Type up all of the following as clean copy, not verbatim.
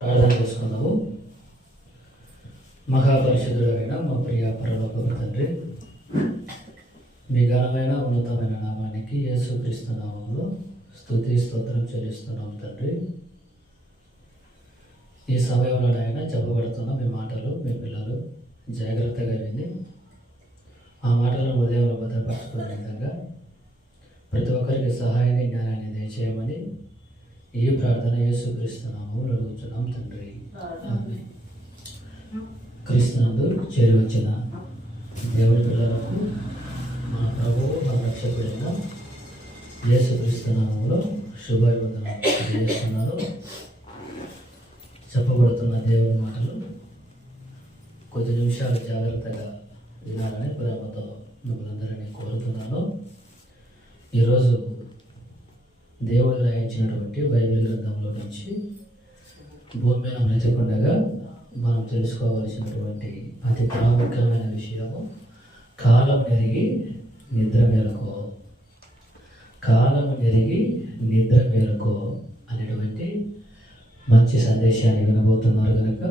ప్రార్థన చేసుకున్నాము. మహాపరిశుద్ధుడైన మా ప్రియ పరలోకపు తండ్రి, మీ ఘనమైన ఉన్నతమైన నామానికి యేసుక్రీస్తు నామంలో స్తుతి స్తోత్రం చెల్లిస్తున్నాం తండ్రి. ఈ సమయంలో ఆయన చెప్పబడుతున్న మీ మాటలు మీ పిల్లలు జాగ్రత్తగా విని ఆ మాటలను ఉదయంలో భద్రపరచుకునే విధంగా ప్రతి ఒక్కరికి సహాయాన్ని జ్ఞానాన్ని దయచేయమని ఈ ప్రార్థన యేసుక్రీస్తు నామములో అడుగుతున్నాం తండ్రి. క్రీస్తునందు చేరి వచ్చిన దేవుడి పిల్లలకు మన ప్రభువు మన రక్షకుడైన యేసుక్రీస్తు నామములో శుభాభివందనం తెలియజేస్తున్నాను. చెప్పబడుతున్న దేవుని మాటలు కొద్ది నిమిషాలు జాగ్రత్తగా వినాలని ప్రేమతో మిమ్మల్ని అందరినీ కోరుతున్నాను. ఈరోజు దేవుడు రాయించినటువంటి బైబిల్ గ్రంథంలో నుంచి భూమి మీద బ్రతికుండగా మనం తెలుసుకోవాల్సినటువంటి అతి ప్రాముఖ్యమైన విషయము కాలం నెరిగి నిద్ర మేలుకో. కాలం నెరిగి నిద్ర మేలుకో అనేటువంటి మంచి సందేశాన్ని వినబోతున్నారు కనుక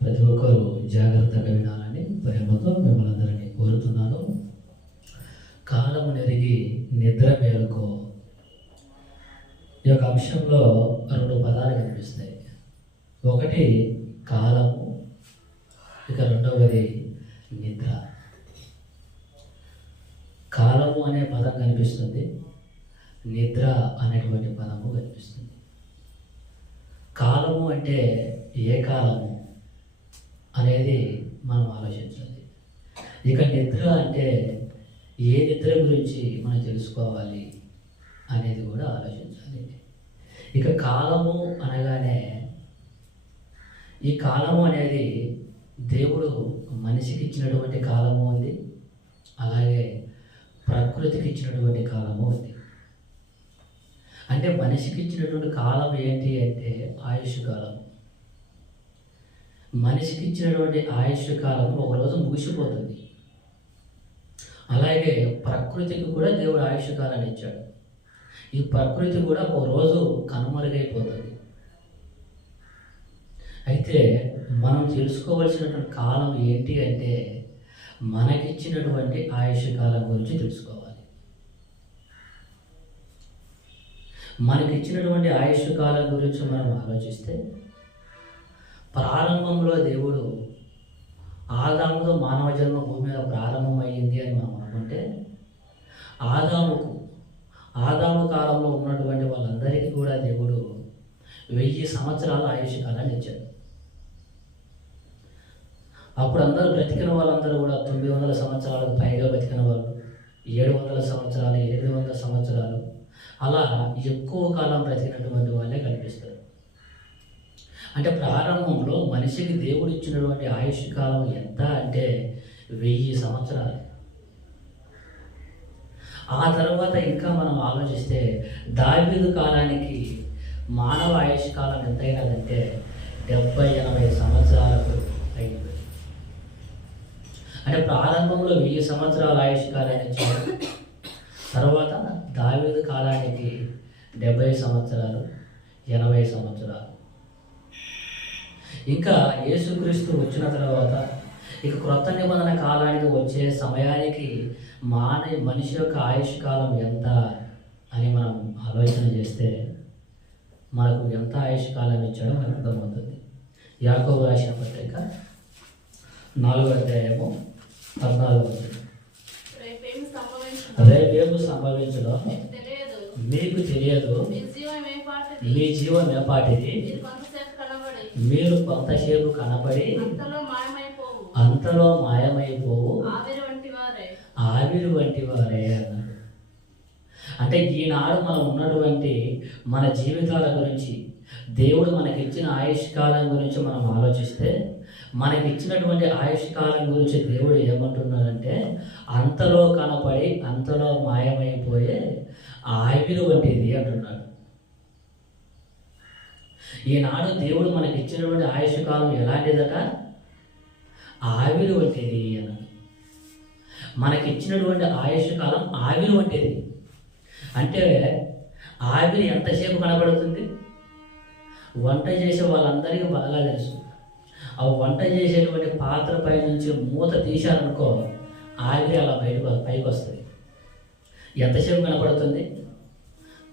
ప్రతి ఒక్కరూ జాగ్రత్తగా వినాలని ప్రేమతో మిమ్మల్ని అందరినీ కోరుతున్నాను. కాలం నెరిగి నిద్ర మేలుకో. ఈ యొక్క అంశంలో రెండు పదాలు కనిపిస్తాయి. ఒకటి కాలము, ఇక రెండవది నిద్ర. కాలము అనే పదం కనిపిస్తుంది, నిద్ర అనేటువంటి పదము కనిపిస్తుంది. కాలము అంటే ఏ కాలము అనేది మనం ఆలోచించాలి. ఇక నిద్ర అంటే ఏ నిద్ర గురించి మనం తెలుసుకోవాలి అనేది కూడా ఆలోచించాలి. ఇక కాలము అనగానే ఈ కాలము అనేది దేవుడు మనిషికి ఇచ్చినటువంటి కాలము ఉంది, అలాగే ప్రకృతికి ఇచ్చినటువంటి కాలము ఉంది. అంటే మనిషికి ఇచ్చినటువంటి కాలం ఏంటి అంటే ఆయుష్ కాలం. మనిషికి ఇచ్చినటువంటి ఆయుష్ కాలం ఒకరోజు ముగిసిపోతుంది. అలాగే ప్రకృతికి కూడా దేవుడు ఆయుష్ కాలాన్ని ఇచ్చాడు. ఈ ప్రకృతి కూడా ఒక రోజు కనుమరుగైపోతుంది. అయితే మనం తెలుసుకోవాల్సినటువంటి కాలం ఏంటి అంటే మనకిచ్చినటువంటి ఆయుష్ కాలం గురించి తెలుసుకోవాలి. మనకిచ్చినటువంటి ఆయుష్ కాలం గురించి మనం ఆలోచిస్తే, ప్రారంభంలో దేవుడు ఆదాముతో మానవ జన్మ భూమి మీద ప్రారంభమైంది అని మనం అనుకుంటే, ఆదాము కాలంలో ఉన్నటువంటి వాళ్ళందరికీ కూడా దేవుడు 1000 సంవత్సరాల ఆయుష్ కాలాన్ని ఇచ్చాడు. అప్పుడు అందరూ బ్రతికిన వాళ్ళందరూ కూడా 900 సంవత్సరాలకు పైగా బ్రతికిన వాళ్ళు, 700 సంవత్సరాలు, 800 సంవత్సరాలు, అలా ఎక్కువ కాలం బ్రతికినటువంటి వాళ్ళే కనిపిస్తారు. అంటే ప్రారంభంలో మనిషికి దేవుడు ఇచ్చినటువంటి ఆయుష్ కాలం ఎంత అంటే 1000 సంవత్సరాలు. ఆ తర్వాత ఇంకా మనం ఆలోచిస్తే దావీదు కాలానికి మానవ ఆయుష్ కాలం ఎంత అయినదంటే 70-80 సంవత్సరాలకు అయింది. అంటే ప్రారంభంలో 1000 సంవత్సరాల ఆయుష్ కాలాన్ని ఇచ్చాడు. తర్వాత దావీదు కాలానికి 70 సంవత్సరాలు, 80 సంవత్సరాలు. ఇంకా యేసుక్రీస్తు వచ్చిన తర్వాత ఇక క్రొత్త నిబంధన కాలానికి వచ్చే సమయానికి మనిషి యొక్క ఆయుష్ కాలం ఎంత అని మనం ఆలోచన చేస్తే మనకు ఎంత ఆయుష్ కాలం ఇచ్చాడో మనకు అర్థమవుతుంది. యాకోబు రాసిన పత్రిక 4వ అధ్యాయము 14వ వచనం. రేపేమో సంభవించడం మీకు తెలియదు, మీ జీవం ఏపాటిది, మీరు కొంతసేపు కనబడి అంతలో మాయమైపోవు, ఆవిరి వంటి వారే అన్నాడు. అంటే ఈనాడు మనం ఉన్నటువంటి మన జీవితాల గురించి, దేవుడు మనకిచ్చిన ఆయుష్ కాలం గురించి మనం ఆలోచిస్తే, మనకిచ్చినటువంటి ఆయుష్ కాలం గురించి దేవుడు ఏమంటున్నాడంటే అంతలో కనపడి అంతలో మాయమైపోయే ఆవిరి వంటిది అంటున్నాడు. ఈనాడు దేవుడు మనకి ఇచ్చినటువంటి ఆయుష్ కాలం ఎలాంటిదట? ఆవిరి వంటిది అన్నాడు. మనకి ఇచ్చినటువంటి ఆయుష్ కాలం ఆవిరి వంటిది. అంటే ఆవిరి ఎంతసేపు కనబడుతుంది? వంట చేసే వాళ్ళందరికీ బాగా తెలుసు. ఆ వంట చేసేటువంటి పాత్ర పై నుంచి మూత తీశారనుకో, ఆవిరి అలా పైకి వస్తుంది. ఎంతసేపు కనపడుతుంది?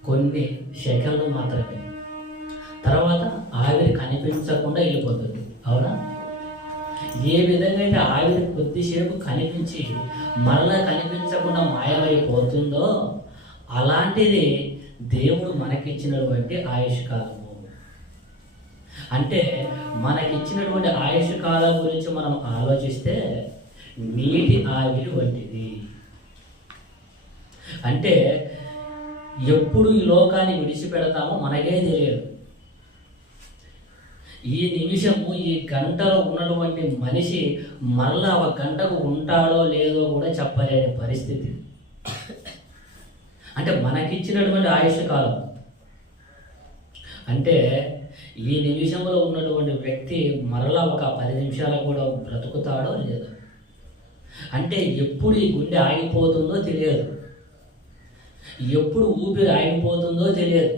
కొన్ని సెకన్లు మాత్రమే. తర్వాత ఆవిరి కనిపించకుండా వెళ్ళిపోతుంది. అవునా? ఏ విధంగా అయితే ఆవిరి కొద్దిసేపు కనిపించి మరలా కనిపించకుండా మాయమైపోతుందో, అలాంటిది దేవుడు మనకిచ్చినటువంటి ఆయుష్ కాలము. అంటే మనకిచ్చినటువంటి ఆయుష్ కాలం గురించి మనం ఆలోచిస్తే నీటి ఆవిరి వంటిది. అంటే ఎప్పుడు ఈ లోకాన్ని విడిచిపెడతామో మనకే తెలియదు. ఈ నిమిషము, ఈ గంటలో ఉన్నటువంటి మనిషి మరలా ఒక గంటకు ఉంటాడో లేదో కూడా చెప్పలేని పరిస్థితి. అంటే మనకిచ్చినటువంటి ఆయుష్ కాలం. అంటే ఈ నిమిషంలో ఉన్నటువంటి వ్యక్తి మరలా ఒక 10 నిమిషాలు కూడా బ్రతుకుతాడో లేదో. అంటే ఎప్పుడు ఈ గుండె ఆగిపోతుందో తెలియదు, ఎప్పుడు ఊపిరి ఆగిపోతుందో తెలియదు.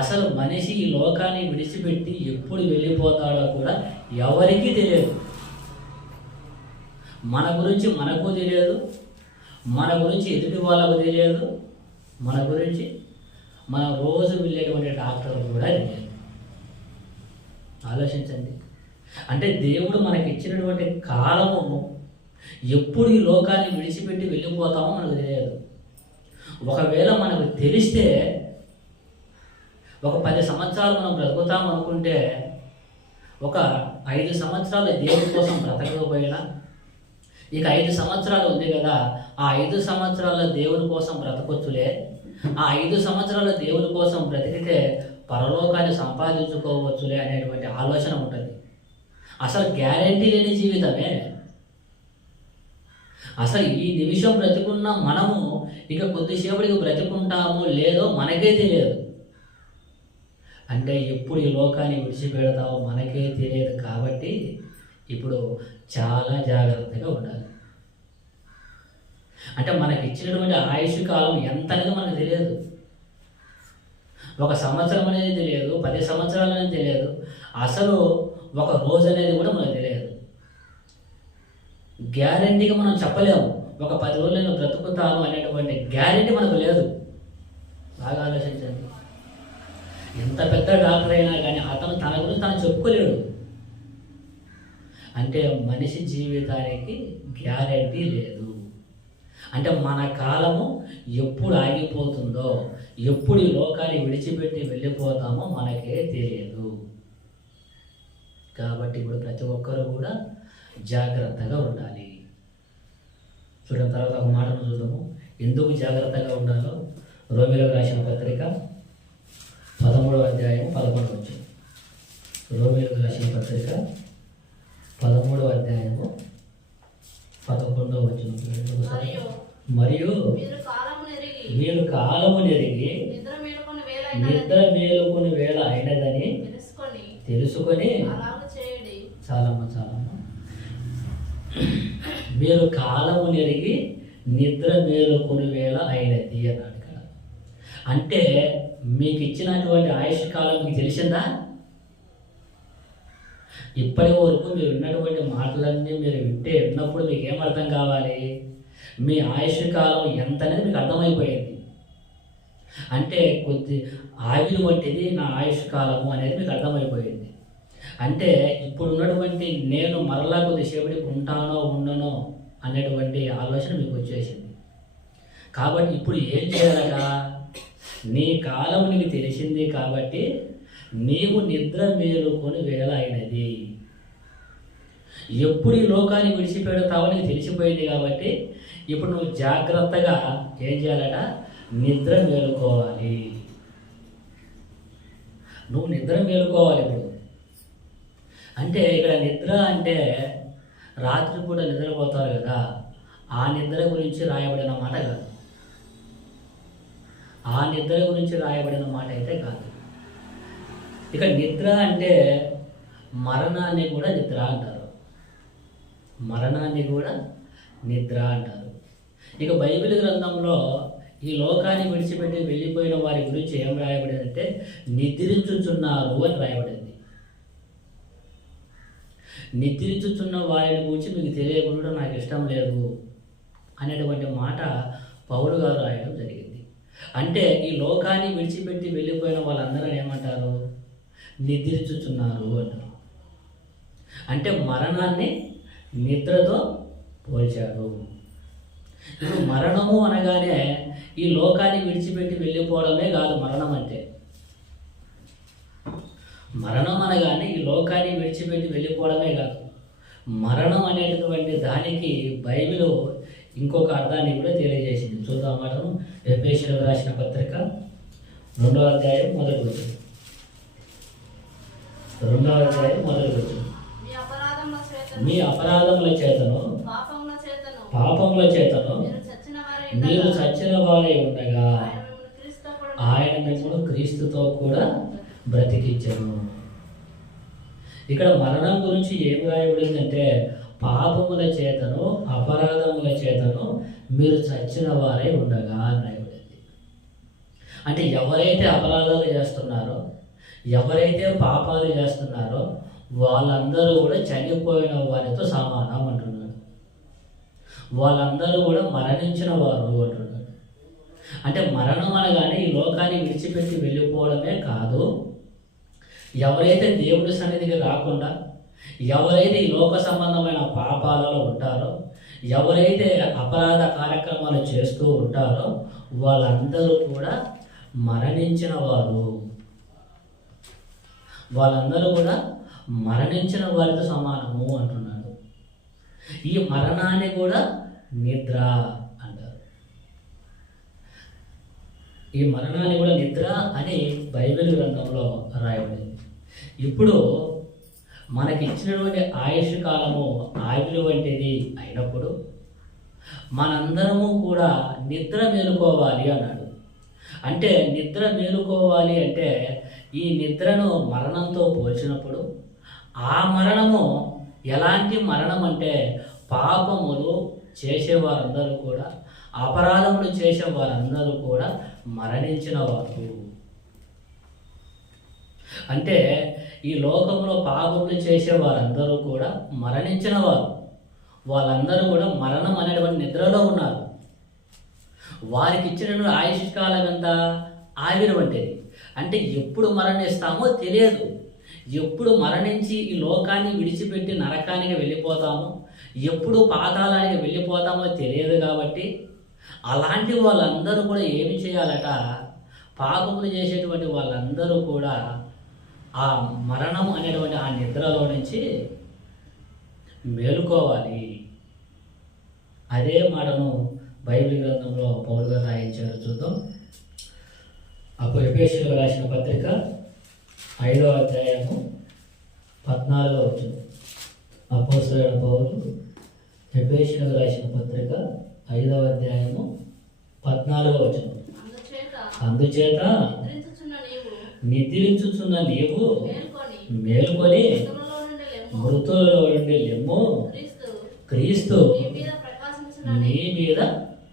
అసలు మనిషి ఈ లోకాన్ని విడిచిపెట్టి ఎప్పుడు వెళ్ళిపోతాడో కూడా ఎవరికీ తెలియదు. మన గురించి మనకు తెలియదు, మన గురించి ఎదుటి వాళ్ళకు తెలియదు, మన గురించి మనం రోజు వెళ్ళేటువంటి డాక్టర్లు కూడా తెలియదు. ఆలోచించండి. అంటే దేవుడు మనకి ఇచ్చినటువంటి కాలము ఎప్పుడు ఈ లోకాన్ని విడిచిపెట్టి వెళ్ళిపోతామో మనకు తెలియదు. ఒకవేళ మనకు తెలిస్తే ఒక 10 సంవత్సరాలు మనం బ్రతుకుతాం అనుకుంటే, ఒక 5 సంవత్సరాలు దేవుడి కోసం బ్రతకకపోయినా, ఇక 5 సంవత్సరాలు ఉంది కదా, ఆ 5 సంవత్సరాల దేవుడి కోసం బ్రతకొచ్చులే, ఆ 5 సంవత్సరాల దేవుడి కోసం బ్రతికితే పరలోకాన్ని సంపాదించుకోవచ్చులే అనేటువంటి ఆలోచన ఉంటుంది. అసలు గ్యారెంటీ లేని జీవితమే. అసలు ఈ నిమిషం బ్రతికున్న మనము ఇక కొద్దిసేపటికి బ్రతికుంటామో లేదో మనకే తెలియదు. అంటే ఎప్పుడు ఈ లోకాన్ని విడిచిపెడతామో మనకే తెలియదు. కాబట్టి ఇప్పుడు చాలా జాగ్రత్తగా ఉండాలి. అంటే మనకి ఇచ్చినటువంటి ఆయుష్ కాలం ఎంత అనేది మనకు తెలియదు. 1 సంవత్సరం అనేది తెలియదు, 10 సంవత్సరాలు అనేది తెలియదు, అసలు ఒక రోజు అనేది కూడా మనకు తెలియదు. గ్యారెంటీగా మనం చెప్పలేము ఒక 10 రోజులు నేను బ్రతుకుతాను అనేటువంటి గ్యారెంటీ మనకు లేదు. బాగా ఆలోచించండి. ఎంత పెద్ద డాక్టర్ అయినా కానీ అతను తన గురించి తను చెప్పుకోలేడు. అంటే మనిషి జీవితానికి గ్యారెంటీ లేదు. అంటే మన కాలము ఎప్పుడు ఆగిపోతుందో, ఎప్పుడు ఈ లోకాన్ని విడిచిపెట్టి వెళ్ళిపోతామో మనకే తెలియదు. కాబట్టి ఇప్పుడు ప్రతి ఒక్కరు కూడా జాగ్రత్తగా ఉండాలి. చూడడం తర్వాత ఒక మాటను చూద్దాము, ఎందుకు జాగ్రత్తగా ఉండాలో. రోమిలకు రాసిన పత్రిక 13వ అధ్యాయం 11వ వచనం. రోమిలకు రాసిన పత్రిక 13వ అధ్యాయము 11వ వచనం. మరియు మీరు కాలము నెరిగి నిద్ర మేలుకొని వేళ అయినదని తెలుసుకొని, చాలమ్మ మీరు కాలము నెరిగి నిద్ర మేలుకొని వేళ అయినది అన్నాడు కదా. అంటే మీకు ఇచ్చినటువంటి ఆయుష్ కాలం మీకు తెలిసిందా? ఇప్పటి వరకు మీరు ఉన్నటువంటి మాటలన్నీ మీరు విన్నప్పుడు మీకు ఏం అర్థం కావాలి? మీ ఆయుష్ కాలం ఎంత అనేది మీకు అర్థమైపోయింది. అంటే కొద్ది ఆవిరి వంటిది నా ఆయుష్ కాలము అనేది మీకు అర్థమైపోయింది. అంటే ఇప్పుడు ఉన్నటువంటి నేను మరలా కొద్దిసేపటికి ఉంటానో ఉండనో అనేటువంటి ఆలోచన మీకు వచ్చేసింది. కాబట్టి ఇప్పుడు ఏం చేయాలగా? నీ కాలం నీకు తెలిసింది కాబట్టి నీవు నిద్ర మేలుకొని వేళ అయినది. ఎప్పుడు ఈ లోకాన్ని విడిచిపెడతావో నీకు తెలిసిపోయింది కాబట్టి ఇప్పుడు నువ్వు జాగ్రత్తగా ఏం చేయాలట? నిద్ర మేలుకోవాలి. నువ్వు నిద్ర మేలుకోవాలి. ఇప్పుడు అంటే ఇక్కడ నిద్ర అంటే రాత్రి కూడా నిద్రపోతారు కదా, ఆ నిద్ర గురించి రాయబడిన మాట కాదు. ఆ నిద్ర గురించి రాయబడిన మాట అయితే కాదు. ఇక నిద్ర అంటే మరణాన్ని కూడా నిద్ర అంటారు. మరణాన్ని కూడా నిద్ర అంటారు. ఇక బైబిల్ గ్రంథంలో ఈ లోకాన్ని విడిచిపెట్టి వెళ్ళిపోయిన వారి గురించి ఏం రాయబడిందంటే నిద్రించుచున్నారు అని రాయబడింది. నిద్రించుచున్న వారిని గురించి మీకు తెలియకుండా నాకు ఇష్టం లేదు అనేటువంటి మాట పౌలు గారు రాయడం జరిగింది. అంటే ఈ లోకాన్ని విడిచిపెట్టి వెళ్ళిపోయిన వాళ్ళందరూ ఏమంటారు? నిద్రించుచున్నారు అంటారు. అంటే మరణాన్ని నిద్రతో పోల్చాడు. ఇప్పుడు మరణము అనగానే ఈ లోకాన్ని విడిచిపెట్టి వెళ్ళిపోవడమే కాదు మరణం అంటే. మరణం అనగానే ఈ లోకాన్ని విడిచిపెట్టి వెళ్ళిపోవడమే కాదు. మరణం అనేటటువంటి దానికి బైబిల్ ఇంకొక అర్థాన్ని కూడా తెలియజేసింది. చూద్దాం మాటను. ఎఫెసీయులకు రాసిన పత్రిక 2వ అధ్యాయం మొదటి వచనం. 2వ అధ్యాయం మొదటి వచనం. మీ అపరాధముల చేతను పాపముల చేతను మీరు చచ్చిన వారై ఉండగా ఆయన మిమ్మల్ని క్రీస్తుతో కూడా బ్రతికించను. ఇక్కడ మరణం గురించి ఏం రాయబడిందంటే పాపముల చేతను అపరాధముల చేతను మీరు చచ్చిన వారై ఉండగా అని రాయబడింది. అంటే ఎవరైతే అపరాధాలు చేస్తున్నారో, ఎవరైతే పాపాలు చేస్తున్నారో వాళ్ళందరూ కూడా చనిపోయిన వారితో సమానం అంటున్నాడు. వాళ్ళందరూ కూడా మరణించిన వారు అంటున్నాడు. అంటే మరణం అనగానే ఈ లోకాన్ని విడిచిపెట్టి వెళ్ళిపోవడమే కాదు, ఎవరైతే దేవుడి సన్నిధికి రాకుండా, ఎవరైతే ఈ లోక సంబంధమైన పాపాలలో ఉంటారో, ఎవరైతే అపరాధ కార్యక్రమాలు చేస్తూ ఉంటారో వాళ్ళందరూ కూడా మరణించిన వారు. వాళ్ళందరూ కూడా మరణించిన వారితో సమానము అంటున్నాడు. ఈ మరణాన్ని కూడా నిద్ర అంటారు. ఈ మరణాన్ని కూడా నిద్ర అని బైబిల్ గ్రంథంలో రాయబడింది. ఇప్పుడు మనకి ఇచ్చినటువంటి ఆయుష్ కాలము ఆయులు వంటిది అయినప్పుడు మనందరము కూడా నిద్ర మేలుకోవాలి అన్నాడు. అంటే నిద్ర మేలుకోవాలి అంటే ఈ నిద్రను మరణంతో పోల్చినప్పుడు ఆ మరణము ఎలాంటి మరణం అంటే పాపములు చేసేవారందరూ కూడా, అపరాధములు చేసే వారందరూ కూడా మరణించిన వారు. అంటే ఈ లోకంలో పాపములు చేసే వారందరూ కూడా మరణించిన వారు. వాళ్ళందరూ కూడా మరణం అనేటువంటి నిద్రలో ఉన్నారు. వారికి ఇచ్చిన ఆయుష్ కాలం ఎంత? ఆవిరి వంటిది. అంటే ఎప్పుడు మరణిస్తామో తెలియదు. ఎప్పుడు మరణించి ఈ లోకాన్ని విడిచిపెట్టి నరకానికి వెళ్ళిపోతామో, ఎప్పుడు పాతాళానికి వెళ్ళిపోతామో తెలియదు. కాబట్టి అలాంటి వాళ్ళందరూ కూడా ఏమి చేయాలట? పాపములు చేసేటువంటి వాళ్ళందరూ కూడా ఆ మరణం అనేటువంటి ఆ నిద్రలో నుంచి మేలుకోవాలి. అదే మాటను బైబిల్ గ్రంథంలో పౌలు గారు రాయించారు. చూద్దాం. అప్పుడు ఎఫెసీయులకు రాసిన పత్రిక 5వ అధ్యాయము 14వ వచనం. అపోస్తలుడైన పౌలు ఎఫెసీయులకు రాసిన పత్రిక 5వ అధ్యాయము 14వ వచనం. అందుచేత నిద్రించుచున్న నీవు మేలుకొని మృతులలో నుండి లెమ్ము, క్రీస్తు నీ మీద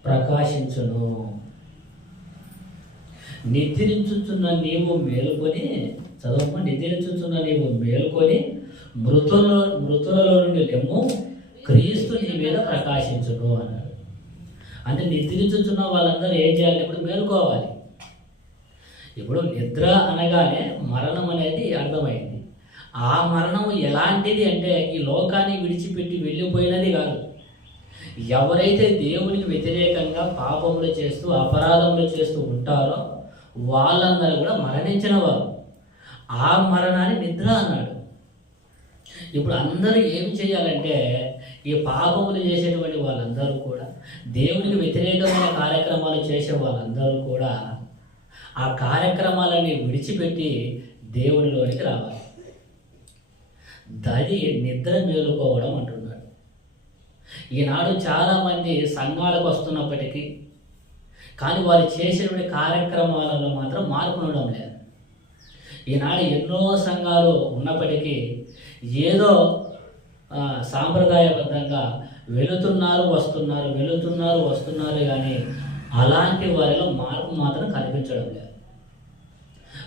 ప్రకాశించును. నిద్రించుచున్న నీవు మేలుకొని, చదవమ్మ, నిద్రించుచున్న నీవు మేలుకొని మృతులలో నుండి లెమ్ము, క్రీస్తు నీ మీద ప్రకాశించును అన్నాడు. అంటే నిద్రించుచున్న వాళ్ళందరూ ఏం చేయాలి? ఇప్పుడు మేలుకోవాలి. ఇప్పుడు నిద్ర అనగానే మరణం అనేది అర్థమైంది. ఆ మరణం ఎలాంటిది అంటే ఈ లోకాన్ని విడిచిపెట్టి వెళ్ళిపోయినది కాదు. ఎవరైతే దేవునికి వ్యతిరేకంగా పాపములు చేస్తూ అపరాధములు చేస్తూ ఉంటారో వాళ్ళందరూ కూడా మరణించిన వారు. ఆ మరణాన్ని నిద్ర అన్నాడు. ఇప్పుడు అందరూ ఏం చేయాలంటే ఈ పాపములు చేసేటువంటి వాళ్ళందరూ కూడా, దేవునికి వ్యతిరేకమైన కార్యక్రమాలు చేసే వాళ్ళందరూ కూడా ఆ కార్యక్రమాలని విడిచిపెట్టి దేవునిలోనికి రావాలి. దది నిద్ర మేలుకోవడం అంటున్నాడు. ఈనాడు చాలామంది సంఘాలకు వస్తున్నప్పటికీ కానీ వారు చేసేటువంటి కార్యక్రమాలలో మాత్రం మార్పు ఉండడం లేదు. ఈనాడు ఎన్నో సంఘాలు ఉన్నప్పటికీ ఏదో సాంప్రదాయబద్ధంగా వెళుతున్నారు వస్తున్నారు కానీ అలాంటి వారిలో మార్పు మాత్రం కనిపించడం లేదు.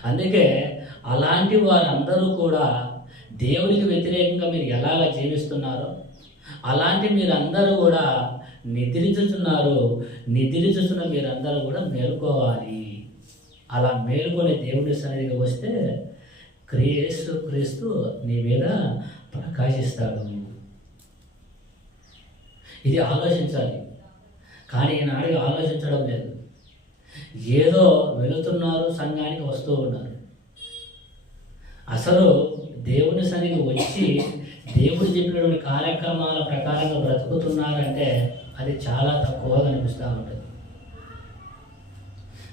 అందుకే అలాంటి వారందరూ కూడా దేవునికి వ్యతిరేకంగా మీరు ఎలాగ జీవిస్తున్నారో అలాంటి మీరందరూ కూడా నిద్రించుతున్న మీరందరూ కూడా మేలుకోవాలి. అలా మేలుకొని దేవుని సన్నిధికి వస్తే క్రీస్తు నీ మీద ప్రకాశిస్తాడు. ఇది ఆలోచించాలి. కానీ ఈనాడు ఆలోచించడం లేదు. ఏదో వెళుతున్నారు, సంఘానికి వస్తూ ఉన్నారు. అసలు దేవుని సన్నిధికి వచ్చి దేవుడు చెప్పినటువంటి కార్యక్రమాల ప్రకారంగా బ్రతుకుతున్నారంటే అది చాలా తక్కువగా కనిపిస్తూ ఉంటుంది.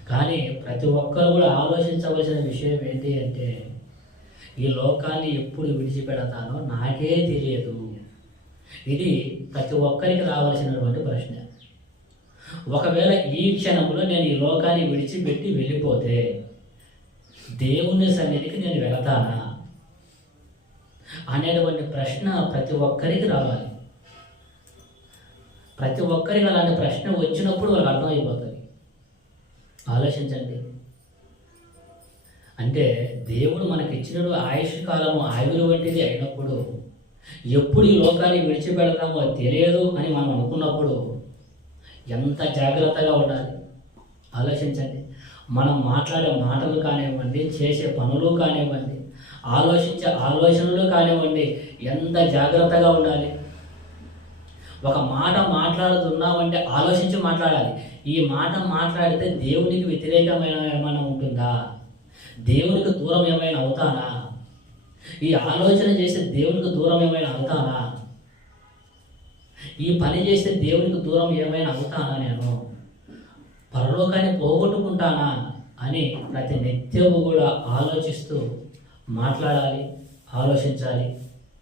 కానీ ప్రతి ఒక్కరు కూడా ఆలోచించవలసిన విషయం ఏంటి అంటే, ఈ లోకాన్ని ఎప్పుడు విడిచిపెడతానో నాకే తెలియదు. ఇది ప్రతి ఒక్కరికి రావాల్సినటువంటి ప్రశ్న. ఒకవేళ ఈ క్షణంలో నేను ఈ లోకాన్ని విడిచిపెట్టి వెళ్ళిపోతే దేవుని సన్నిధికి నేను వెళతానా అనేటువంటి ప్రశ్న ప్రతి ఒక్కరికి రావాలి. ప్రతి ఒక్కరికి అలాంటి ప్రశ్న వచ్చినప్పుడు వాళ్ళకి అర్థమైపోతుంది. ఆలోచించండి. అంటే దేవుడు మనకి ఇచ్చిన ఆయుష్ కాలము ఆవిరి వంటిది అయినప్పుడు ఎప్పుడు ఈ లోకాన్ని విడిచిపెడతామో తెలియదు అని మనం అనుకున్నప్పుడు ఎంత జాగ్రత్తగా ఉండాలి. ఆలోచించండి. మనం మాట్లాడే మాటలు కానివ్వండి, చేసే పనులు కానివ్వండి, ఆలోచించే ఆలోచనలు కానివ్వండి, ఎంత జాగ్రత్తగా ఉండాలి. ఒక మాట మాట్లాడుతున్నామంటే ఆలోచించి మాట్లాడాలి. ఈ మాట మాట్లాడితే దేవునికి వ్యతిరేకమైన ఏమైనా ఉంటుందా? దేవునికి దూరం ఏమైనా అవుతానా? ఈ ఆలోచన చేస్తే దేవునికి దూరం ఏమైనా అవుతానా? ఈ పని చేస్తే దేవునికి దూరం ఏమైనా అవుతానా? నేను పరలోకాన్ని పోగొట్టుకుంటానా అని ప్రతి నిత్యము కూడా ఆలోచిస్తూ మాట్లాడాలి, ఆలోచించాలి,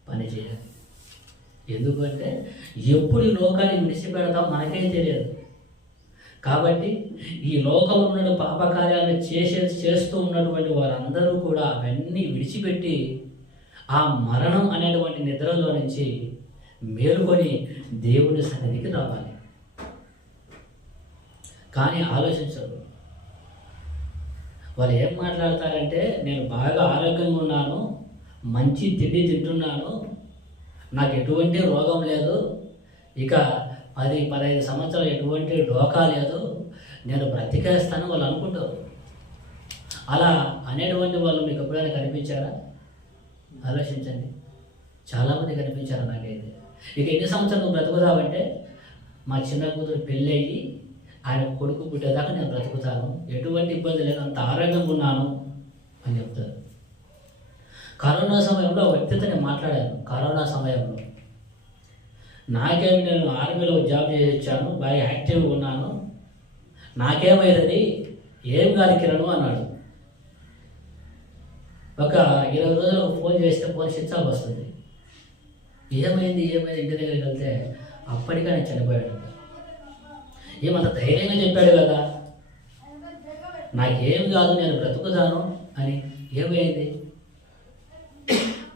పని చేయాలి. ఎందుకంటే ఎప్పుడు ఈ లోకాన్ని విడిచిపెడతాం మనకే తెలియదు. కాబట్టి ఈ లోకంలో ఉన్న పాపకార్యాలను చేస్తూ ఉన్నటువంటి వారందరూ కూడా అవన్నీ విడిచిపెట్టి ఆ మరణం అనేటువంటి నిద్రలో నుంచి మేలుకొని దేవుని సన్నిధికి రావాలి. కానీ ఆలోచించరు. వాళ్ళు ఏం మాట్లాడతారంటే, నేను బాగా ఆరోగ్యంగా ఉన్నాను, మంచి తిండి తింటున్నాను, నాకు ఎటువంటి రోగం లేదు, ఇక 10-15 సంవత్సరాలు ఎటువంటి డోకా లేదు, నేను బ్రతికేస్తాను వాళ్ళు అనుకుంటారు. అలా అనేటువంటి వాళ్ళు మీకు ఎప్పుడైనా కనిపించారా? ఆలోచించండి. చాలామంది కనిపించారు నాకైతే. ఇక ఎన్ని సంవత్సరాలు నువ్వు బ్రతుకుతావంటే, మా చిన్న కూతురు పెళ్ళయ్యి ఆయన కొడుకు పుట్టేదాకా నేను బ్రతుకుతాను, ఎటువంటి ఇబ్బంది లేదు, అంత ఆరోగ్యంగా ఉన్నాను అని చెప్తారు. కరోనా సమయంలో వ్యక్తితో నేను మాట్లాడాను. కరోనా సమయంలో నాకేమి, నేను ఆర్మీలో జాబ్ చేసి వచ్చాను, బాగా యాక్టివ్గా ఉన్నాను, నాకేమైతుంది, ఏం కాదు కిరణ్ అన్నాడు. ఒక 20 రోజులు ఫోన్ చేస్తే ఫోన్ స్విచ్ ఆఫ్ వస్తుంది. ఏమైంది ఇంటి దగ్గరికి వెళ్తే అప్పటికే నేను చనిపోయాడు. ఏమంత ధైర్యంగా చెప్పాడు కదా, నాకేం కాదు, నేను బ్రతుకుతాను అని. ఏమైంది?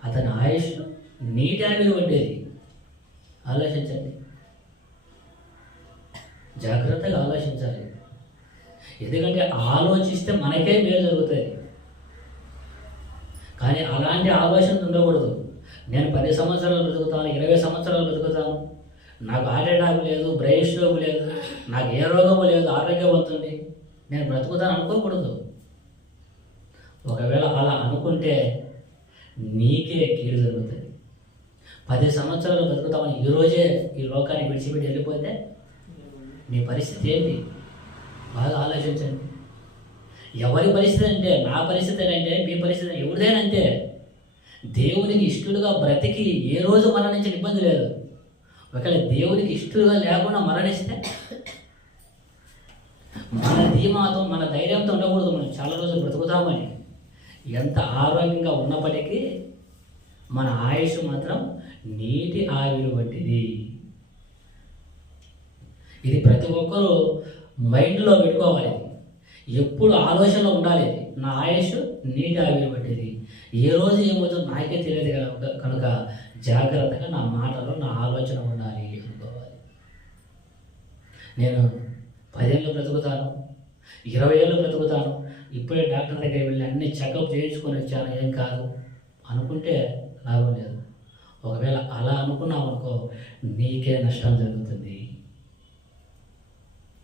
అతని ఆయుష్ నీటి ఆవిరి ఉండేది. ఆలోచించండి. జాగ్రత్తగా ఆలోచించాలి. ఎందుకంటే ఆలోచిస్తే మనకే మేలు జరుగుతుంది. కానీ అలాంటి ఆలోచన ఉండకూడదు. నేను 10 సంవత్సరాలు బ్రతుకుతాను, 20 సంవత్సరాలు బ్రతుకుతాను, నాకు హార్ట్ అటాక్ లేదు, బ్రెయిన్ స్ట్రోక్ లేదు, నాకు ఏ రోగము లేదు, ఆరోగ్యవంతుంది, నేను బ్రతుకుతాను అనుకోకూడదు. ఒకవేళ అలా అనుకుంటే నీకే కీడు జరుగుతుంది. 10 సంవత్సరాలు బ్రతుకుతామని ఈరోజే ఈ లోకాన్ని విడిచిపెట్టి వెళ్ళిపోతే నీ పరిస్థితి ఏంటి? బాగా ఆలోచించండి. ఎవరి పరిస్థితి అంటే, నా పరిస్థితి అంటే, మీ పరిస్థితి ఎవరిదైనా అంతే. దేవునికి ఇష్టలుగా బ్రతికి ఏ రోజు మరణించిన ఇబ్బంది లేదు. ఒకవేళ దేవునికి ఇష్టలుగా లేకుండా మరణిస్తే మన ధీమాతో, మన ధైర్యంతో ఉండకూడదు మనం చాలా రోజులు బ్రతుకుతామని. ఎంత ఆరోగ్యంగా ఉన్నప్పటికీ మన ఆయుష్ మాత్రం నీటి ఆవిరి వంటిది. ఇది ప్రతి ఒక్కరూ మైండ్లో పెట్టుకోవాలి. ఎప్పుడు ఆలోచనలో ఉండాలి. నా ఆయుష్ నీటి ఆవిరి వంటిది, ఏ రోజు ఏమవుతుందో నాకే తెలియదు కనుక జాగ్రత్తగా నా మాటలో నా ఆలోచన ఉండాలి అనుకోవాలి. నేను 10 ఏళ్ళు బ్రతుకుతాను, 20 ఏళ్ళు బ్రతుకుతాను, ఇప్పుడే డాక్టర్ దగ్గరికి వెళ్ళి అన్ని చెకప్ చేయించుకొని వచ్చాను, ఏం కాదు అనుకుంటే లాభం లేదు. ఒకవేళ అలా అనుకున్నావు అనుకో, నీకే నష్టం జరుగుతుంది.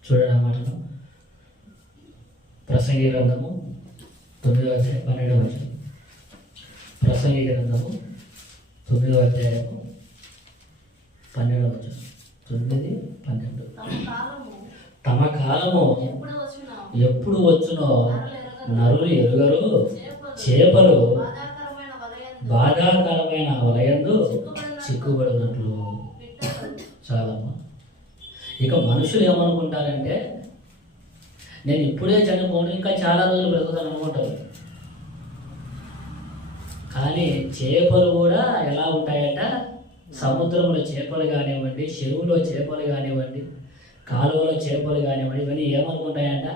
చూడండి అన్నమాట. ప్రసంగి గ్రంథము 9వ అధ్యాయం 12వ వచనం. ప్రసంగి గ్రంథము 9వ అధ్యాయము 12వ వచనం. 9, 12. తమ కాలము ఎప్పుడు వచ్చునో నరులు ఎరుగరు, చేపలు బాధాకరమైన వలయందు చిక్కుబడినట్లు. చాలమ్మా. ఇక మనుషులు ఏమనుకుంటారంటే, నేను ఇప్పుడే చనిపోను, ఇంకా చాలా రోజులు బ్రతుకుతాను అనుకుంటారు. కానీ చేపలు కూడా ఎలా ఉంటాయంట, సముద్రంలో చేపలు కానివ్వండి, చెరువులో చేపలు కానివ్వండి, కాలువలో చేపలు కానివ్వండి, ఇవన్నీ ఏమనుకుంటాయంట,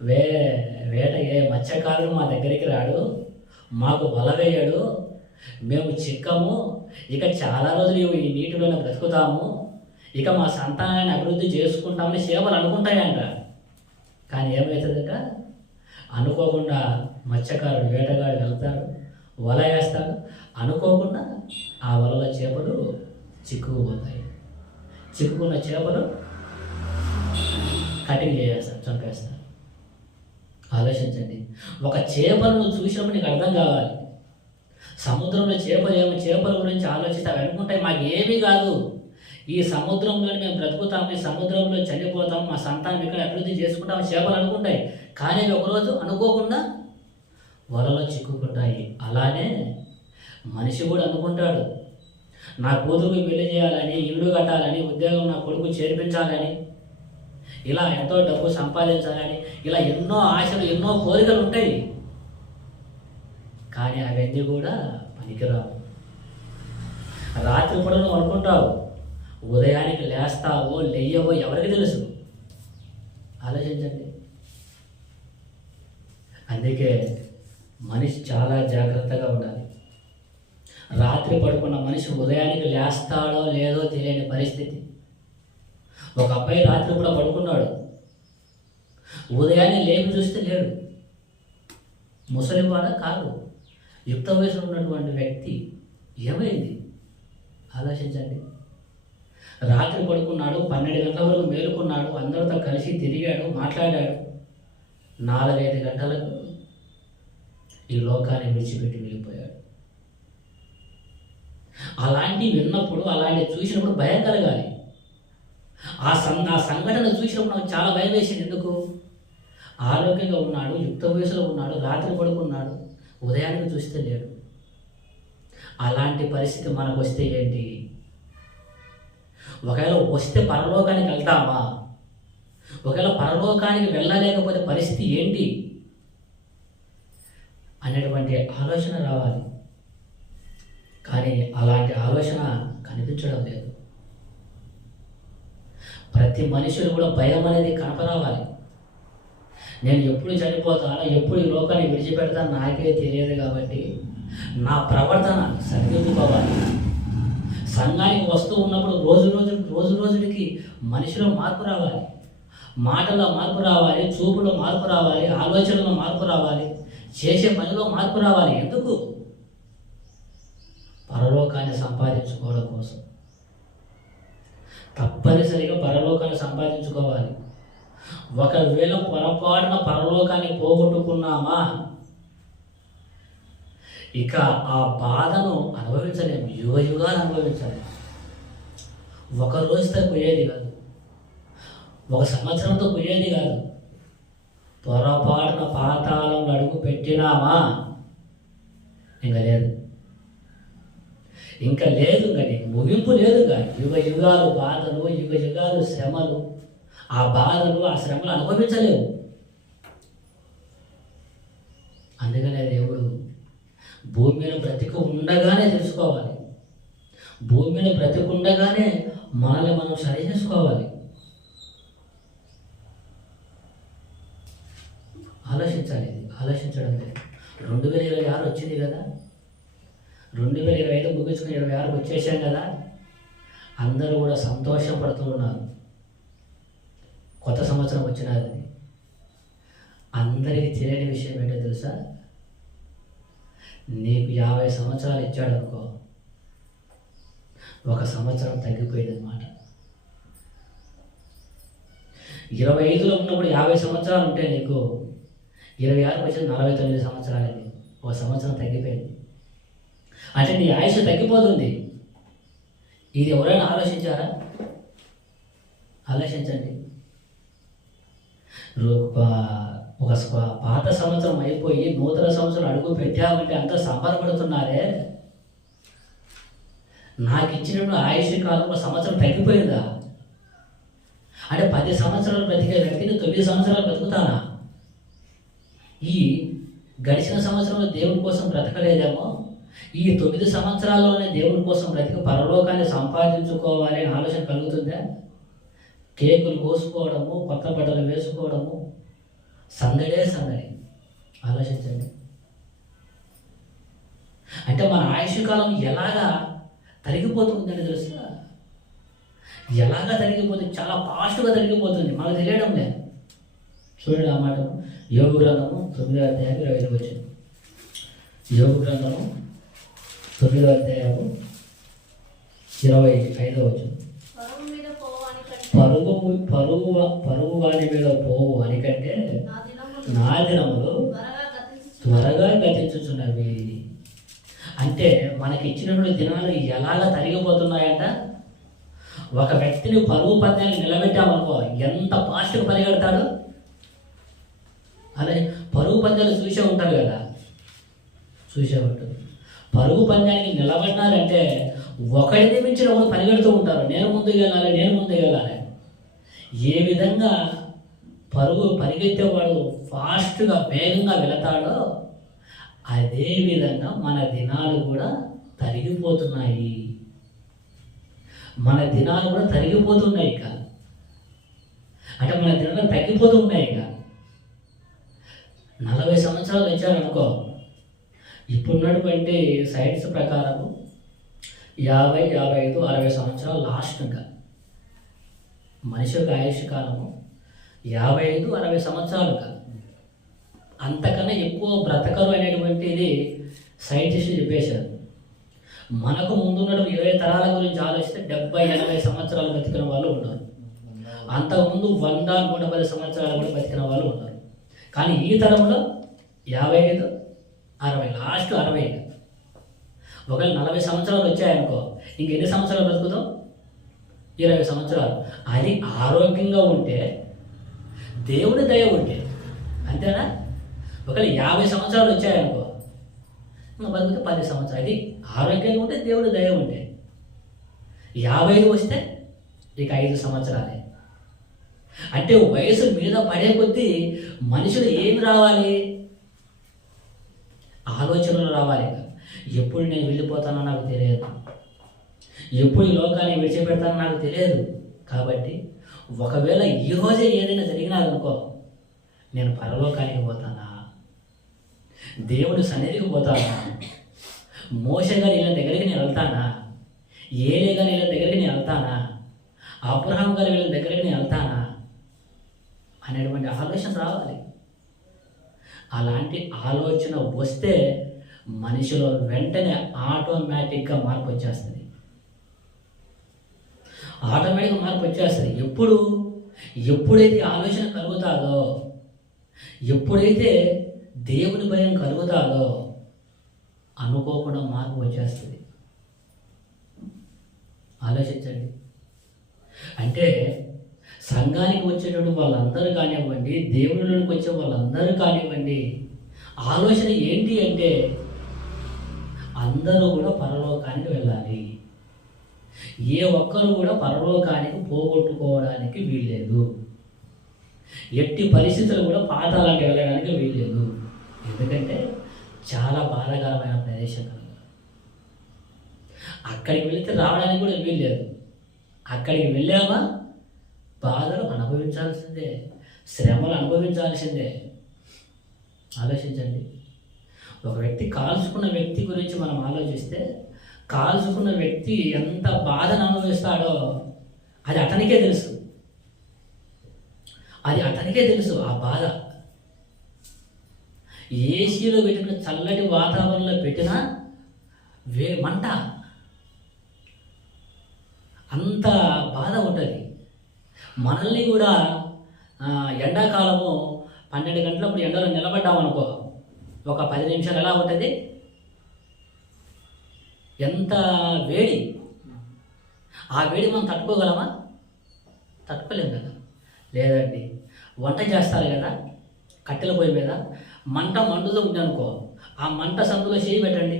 వేట ఏ మత్స్యకారుడు మా దగ్గరికి రాడు, మాకు వల వేయడు, మేము చిక్కము, ఇక చాలా రోజులు ఈ నీటిలోనే బ్రతుకుతాము, ఇక మా సంతానాన్ని అభివృద్ధి చేసుకుంటామని చేపలు అనుకుంటాయంట. కానీ ఏమవుతుందంట, అనుకోకుండా మత్స్యకారుడు వేటగాడు వెళ్తాడు, వల వేస్తాడు, అనుకోకుండా ఆ వలలో చేపలు చిక్కుకుపోతాయి. చిక్కుకున్న చేపలు కటింగ్ చేసేస్తారు, చంపేస్తారు. ఆలోచించండి. ఒక చేపలను చూసినప్పుడు నీకు అర్థం కావాలి. సముద్రంలో చేపల గురించి ఆలోచిస్తే అవి అనుకుంటాయి, మాకు ఏమీ కాదు, ఈ సముద్రంలోనే మేము బ్రతుకుతాము, ఈ సముద్రంలో చనిపోతాము, మా సంతానం ఇక్కడ అభివృద్ధి చేసుకుంటాము చేపలు అనుకుంటాయి. కానీ ఒకరోజు అనుకోకుండా వలలో చిక్కుకుంటాయి. అలానే మనిషి కూడా అనుకుంటాడు, నా కూతురుకి పెళ్లి చేయాలని, ఇల్లు కట్టాలని, ఉద్యోగం నా కొడుకు చేర్పించాలని, ఇలా ఎంతో డబ్బు సంపాదించాలని, ఇలా ఎన్నో ఆశలు, ఎన్నో కోరికలు ఉంటాయి. కానీ అవన్నీ కూడా పనికిరావు. రాత్రి కూడా నువ్వు అనుకుంటావు, ఉదయానికి లేస్తావో లేయవో ఎవరికి తెలుసు? ఆలోచించండి. అందుకే మనిషి చాలా జాగ్రత్తగా ఉండాలి. రాత్రి పడుకున్న మనిషి ఉదయానికి లేస్తాడో లేదో తెలియని పరిస్థితి. ఒక అబ్బాయి రాత్రి కూడా పడుకున్నాడు, ఉదయాన్నే లేపి చూస్తే లేడు. ముసలివాడ కాదు, యుక్త వయసులో ఉన్నటువంటి వ్యక్తి. ఏమైంది? ఆలోచించండి. రాత్రి పడుకున్నాడు, 12 గంటల వరకు మేలుకున్నాడు, అందరితో కలిసి తిరిగాడు, మాట్లాడాడు. 4-5 గంటలకు ఈ లోకాన్ని విడిచిపెట్టి వెళ్ళిపోయాడు. అలాంటివి విన్నప్పుడు, అలాంటివి చూసినప్పుడు భయం కలగాలి. ఆ సంఘటన చూసినప్పుడు నాకు చాలా భయం వేసింది. ఎందుకు? ఆరోగ్యంగా ఉన్నాడు, యుక్త వయసులో ఉన్నాడు, రాత్రి పడుకున్నాడు, ఉదయానికి చూస్తే లేడు. అలాంటి పరిస్థితి మనకు వస్తే ఏంటి? ఒకవేళ వస్తే పరలోకానికి వెళ్తామా? ఒకవేళ పరలోకానికి వెళ్ళలేకపోతే పరిస్థితి ఏంటి అనేటువంటి ఆలోచన రావాలి. కానీ అలాంటి ఆలోచన కనిపించడం లేదు. ప్రతి మనుషులు కూడా భయం అనేది కనపరావాలి. నేను ఎప్పుడు చనిపోతానో, ఎప్పుడు ఈ లోకాన్ని విడిచిపెడతానో నాకే తెలియదు కాబట్టి నా ప్రవర్తన సరిదిద్దుకోవాలి. సంఘానికి వస్తూ ఉన్నప్పుడు రోజు రోజుకి మనిషిలో మార్పు రావాలి, మాటల్లో మార్పు రావాలి, చూపులో మార్పు రావాలి, ఆలోచనలో మార్పు రావాలి, చేసే పనిలో మార్పు రావాలి. ఎందుకు? పరలోకాన్ని సంపాదించుకోవడం కోసం. తప్పనిసరిగా పరలోకాన్ని సంపాదించుకోవాలి. ఒకవేళ పొరపాటున పరలోకాన్ని పోగొట్టుకున్నామా, ఇక ఆ బాధను అనుభవించలేము, యుగాలు అనుభవించాలి. ఒక రోజుతో పోయేది కాదు, ఒక సంవత్సరంతో పోయేది కాదు. పొరపాటున పాతాళంలో అడుగు పెట్టినామా ఇంకా లేదు, ఇంకా లేదు. కానీ ముగింపు లేదు. కానీ యుగాలు బాధలు, యుగాలు శ్రమలు, ఆ బాధలు, ఆ శ్రమలు అనుభవించలేవు. అందుకనే దేవుడు భూమి మీద బ్రతికి ఉండగానే తెలుసుకోవాలి, భూమి మీద బ్రతికి ఉండగానే మనల్ని మనం సరి చేసుకోవాలి. ఆలోచించాలి. ఆలోచించడం లేదు. 2026 వచ్చింది కదా, 2025 ముగించుకుని 26కి వచ్చేసాం కదా. అందరూ కూడా సంతోషపడుతూ ఉన్నారు. కొత్త సంవత్సరం వచ్చినది. అందరికీ తెలియని విషయం ఏంటో తెలుసా? నీకు 50 సంవత్సరాలు ఇచ్చాడు అనుకో, 1 సంవత్సరం తగ్గిపోయింది అనమాట. 25లో ఉన్నప్పుడు 50 సంవత్సరాలు ఉంటే నీకు 26కి వచ్చేది 49 సంవత్సరాలకి, 1 సంవత్సరం తగ్గిపోయింది. అంటే నీ ఆయుష్ తగ్గిపోతుంది. ఇది ఎవరైనా ఆలోచించారా? ఆలోచించండి. ఒక పాత సంవత్సరం అయిపోయి నూతన సంవత్సరం అడుగు పెట్టామంటే అంతా సంబరపడుతున్నారే. నాకు ఇచ్చినప్పుడు ఆయుష్ కాలంలో సంవత్సరం తగ్గిపోయిందా? అంటే 10 సంవత్సరాలు బ్రతికే వ్యక్తిని 9 సంవత్సరాలు బ్రతుకుతానా? ఈ గడిచిన సంవత్సరంలో దేవుడి కోసం బ్రతకలేదేమో, ఈ 9 సంవత్సరాల్లోనే దేవుడి కోసం బ్రతికి పరలోకాన్ని సంపాదించుకోవాలి అని ఆలోచన కలుగుతుందా? కేకులు కోసుకోవడము, కొత్త బట్టలు వేసుకోవడము, సందడే సందడి. ఆలోచించండి. అంటే మన ఆయుష్ కాలం ఎలాగా తరిగిపోతుందని తెలుసా? ఎలాగా తరిగిపోతుంది? చాలా ఫాస్ట్గా తరిగిపోతుంది, మనకు తెలియడం లేదు. చూడండి ఆ మాట. యోబు గ్రంథము 9వ అధ్యాయం 25 వచ్చింది. యోబు గ్రంథము 9వ అధ్యాయము 25 వచ్చింది. పరుగు వాని మీద పోవు అని కంటే నా దినములు త్వరగా గతించుచున్నవి. అంటే మనకి ఇచ్చినటువంటి దినాలు ఎలాగా తరిగిపోతున్నాయంట. ఒక వ్యక్తిని పరుగు పందాన్ని నిలబెట్టామనుకో, ఎంత ఫాస్ట్గా పరిగెడతాడు. అలాగే పరుగు పందాలు చూసే ఉంటారు కదా, చూసే ఉంటారు. పరుగు పందానికి నిలబడినారంటే ఒకరిని మించిన ఒకరు పరిగెడుతూ ఉంటారు. నేను ముందుకు వెళ్ళాలి, నేను ముందుకు వెళ్ళాలి. ఏ విధంగా పరిగెత్తేవాడు ఫాస్ట్గా వేగంగా వెళతాడో అదే విధంగా మన దినాలు కూడా తరిగిపోతున్నాయి. మన దినాలు కూడా తరిగిపోతున్నాయి. ఇక అంటే మన దినాలు తగ్గిపోతూ ఉన్నాయి. ఇక 40 సంవత్సరాలు వచ్చారనుకో, ఇప్పుడున్నటువంటి సైన్స్ ప్రకారం 50, 55, 60 సంవత్సరాలు లాస్ట్. ఇంకా మనిషి యొక్క ఆయుష్ కాలము 55, 60 సంవత్సరాలు. అంతకన్నా ఎక్కువ బ్రతకరు అనేటువంటిది సైంటిస్టులు చెప్పేశారు. మనకు ముందున్న 20 తరాల గురించి ఆలోచిస్తే 70, 80 సంవత్సరాలు బతికిన వాళ్ళు ఉన్నారు. అంతకుముందు 100, 110 సంవత్సరాలు కూడా బతికిన వాళ్ళు ఉన్నారు. కానీ ఈ తరంలో 55, 60, లాస్ట్ 60. ఒకవేళ 40 సంవత్సరాలు వచ్చాయనుకో, ఇంకెన్ని సంవత్సరాలు బతుకుతాం? 20 సంవత్సరాలు. అది ఆరోగ్యంగా ఉంటే, దేవుడి దయ ఉంటే, అంతేనా? ఒకవేళ 50 సంవత్సరాలు వచ్చాయనుకో, బతుకుతే 10 సంవత్సరాలు. అది ఆరోగ్యంగా ఉంటే, దేవుడి దయ ఉంటే. 55 వస్తే ఇక 5 సంవత్సరాలే. అంటే వయసు మీద పడే కొద్దీ మనుషులు ఏం రావాలి? ఆలోచనలు రావాలి. ఎప్పుడు నేను వెళ్ళిపోతానో నాకు తెలియదు, ఎప్పుడు ఈ లోకాన్ని విడిచిపెడతానో నాకు తెలియదు. కాబట్టి ఒకవేళ ఈ రోజే ఏదైనా జరిగినాదనుకో, నేను పరలోకానికి పోతానా, దేవుడి సన్నిధికి పోతానా, మోషే గారి వీళ్ళ దగ్గరికి నేను వెళ్తానా, ఏలే గారి వీళ్ళ దగ్గరికి నేను వెళ్తానా, అబ్రహాం గారి వీళ్ళ దగ్గరికి నేను వెళ్తానా అనేటువంటి ఆలోచన రావాలి. అలాంటి ఆలోచన వస్తే మనిషిలో వెంటనే ఆటోమేటిక్గా మార్పు వచ్చేస్తుంది. ఆటోమేటిక్గా మార్పు వచ్చేస్తుంది. ఎప్పుడైతే ఆలోచన కలుగుతాదో, ఎప్పుడైతే దేవుని భయం కలుగుతాదో అనుకోకుండా మార్పు వచ్చేస్తుంది. ఆలోచించండి. అంటే సంఘానికి వచ్చేటువంటి వాళ్ళందరూ కానివ్వండి, దేవుడిలోనికి వచ్చే వాళ్ళందరూ కానివ్వండి, ఆలోచన ఏంటి అంటే అందరూ కూడా పరలోకానికి వెళ్ళాలి. ఏ ఒక్కరు కూడా పరలోకానికి పోగొట్టుకోవడానికి వీల్లేదు. ఎట్టి పరిస్థితులు కూడా పాతాళానికి వెళ్ళడానికి వీల్లేదు. ఎందుకంటే చాలా బాధాకరమైన ప్రదేశం కనుక. అక్కడికి వెళితే రావడానికి కూడా వీల్లేదు. అక్కడికి వెళ్ళామా బాధలు అనుభవించాల్సిందే, శ్రమలు అనుభవించాల్సిందే. ఆలోచించండి. ఒక వ్యక్తి కాల్చుకున్న వ్యక్తి గురించి మనం ఆలోచిస్తే, కాల్చుకున్న వ్యక్తి ఎంత బాధను అనుభవిస్తాడో అది అతనికే తెలుసు. అది అతనికే తెలుసు ఆ బాధ. ఏసీలో పెట్టిన చల్లటి వాతావరణంలో పెట్టినా మంట, అంత బాధ ఉంటుంది. మనల్ని కూడా ఎండాకాలము 12 గంటలప్పుడు ఎండలో నిలబడ్డామనుకో, ఒక 10 నిమిషాలు ఎలా ఉంటుంది, ఎంత వేడి. ఆ వేడి మనం తట్టుకోగలమా? తట్టుకోలేము కదా. లేదండి, వంట చేస్తారు కదా కట్టెల పొయ్యి మీద, మంట మండుతూ ఉంది అనుకో, ఆ మంట సందులో చేయి పెట్టండి,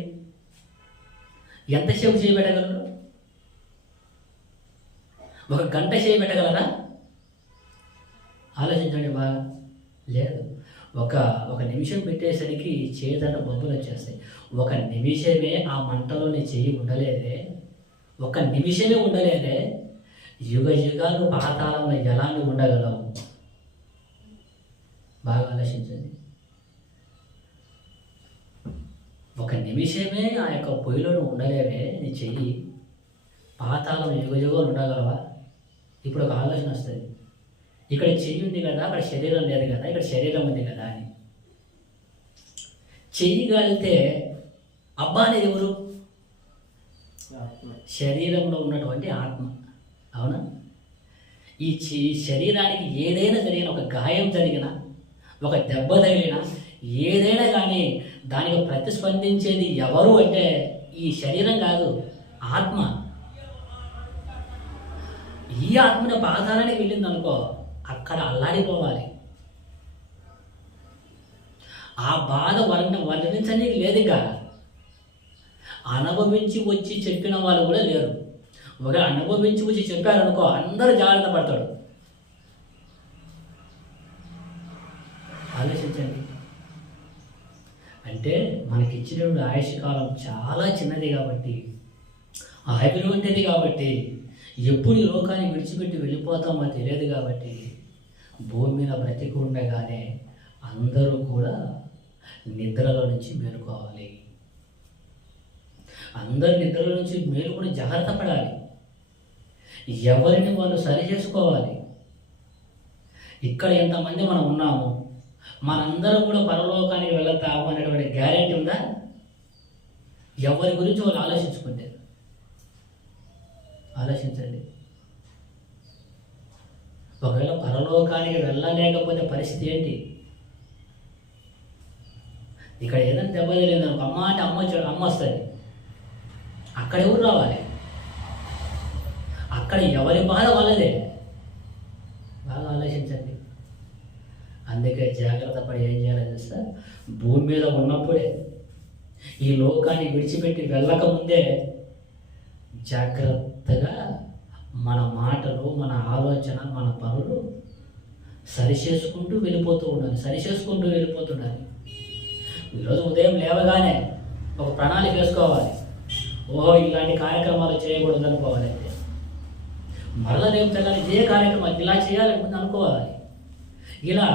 ఎంతసేపు చేయి పెట్టగలరు? ఒక గంట చేయి పెట్టగలరా? ఆలోచించండి బాగా. లేదు, ఒక నిమిషం పెట్టేసరికి చేతంట బొబ్బలు వచ్చేస్తాయి. ఒక నిమిషమే ఆ మంటలోని చెయ్యి ఉండలేదే, ఒక నిమిషమే ఉండలేదే, యుగ యుగాలు పాతాళంలో ఎలాంటి ఉండగలవు? బాగా ఆలోచించండి. ఒక నిమిషమే ఆ యొక్క పొయ్యిలో ఉండలేవే, నీ చెయ్యి పాతాళం యుగ యుగాలు ఉండగలవా? ఇప్పుడు ఒక ఆలోచన వస్తుంది, ఇక్కడ చెయ్యి ఉంది కదా, అక్కడ శరీరం లేదు కదా, ఇక్కడ శరీరం ఉంది కదా అని. చెయ్యి కాలితే అబ్బా అనేది ఎవరు? శరీరంలో ఉన్నటువంటి ఆత్మ. అవునా? ఈ శరీరానికి ఏదైనా జరిగిన, ఒక గాయం జరిగినా, ఒక దెబ్బ తగిలినా, ఏదైనా కానీ దానికి ప్రతిస్పందించేది ఎవరు అంటే ఈ శరీరం కాదు, ఆత్మ. ఈ ఆత్మని పాతాళానికి వెళ్ళిందనుకో, అక్కడ అల్లాడిపోవాలి. ఆ బాధ వర్ణించడానికి లేదుగా. అనుభవించి వచ్చి చెప్పిన వాళ్ళు కూడా లేరు. ఒక అనుభవించి వచ్చి చెప్పారనుకో, అందరూ జాగ్రత్త పడతాడు. ఆలోచించండి. అంటే మనకిచ్చినటువంటి ఆయుష్ కాలం చాలా చిన్నది కాబట్టి, ఆయుర్వంటిది కాబట్టి, ఎప్పుడు ఈ లోకాన్ని విడిచిపెట్టి వెళ్ళిపోతామో తెలియదు కాబట్టి, భూమి మీద బ్రతికి ఉండగానే అందరూ కూడా నిద్రలో నుంచి మేలుకోవాలి. అందరు నిద్రలో నుంచి మేలుకొని జాగ్రత్త పడాలి. ఎవరిని వాళ్ళు సరి చేసుకోవాలి. ఇక్కడ ఎంతమంది మనం ఉన్నాము, మనందరం కూడా పరలోకానికి వెళతాము అనేటువంటి గ్యారెంటీ ఉందా? ఎవరి గురించి వాళ్ళు ఆలోచించుకుంటే. ఆలోచించండి. ఒకవేళ పరలోకానికి వెళ్ళలేకపోతే పరిస్థితి ఏంటి? ఇక్కడ ఏదైనా దెబ్బ తెలియదు, అమ్మ అంటే అమ్మ వస్తుంది, అక్కడ ఎవరు రావాలి? అక్కడ ఎవరి బాధ వాళ్ళదే. బాగా ఆలోచించండి. అందుకే జాగ్రత్త పడి ఏం చేయాలని తెలుసా? భూమి మీద ఉన్నప్పుడే, ఈ లోకాన్ని విడిచిపెట్టి వెళ్ళకముందే జాగ్రత్తగా మన మాటలు, మన ఆలోచన, మన పనులు సరిచేసుకుంటూ వెళ్ళిపోతుండాలి. ఈరోజు ఉదయం లేవగానే ఒక ప్రణాళిక వేసుకోవాలి. ఓహో, ఇలాంటి కార్యక్రమాలు చేయకూడదు అనుకోవాలంటే, మరలా రేపు తెల్లారి ఇదే కార్యక్రమాలు ఇలా చేయాలని అనుకోవాలి. ఇలా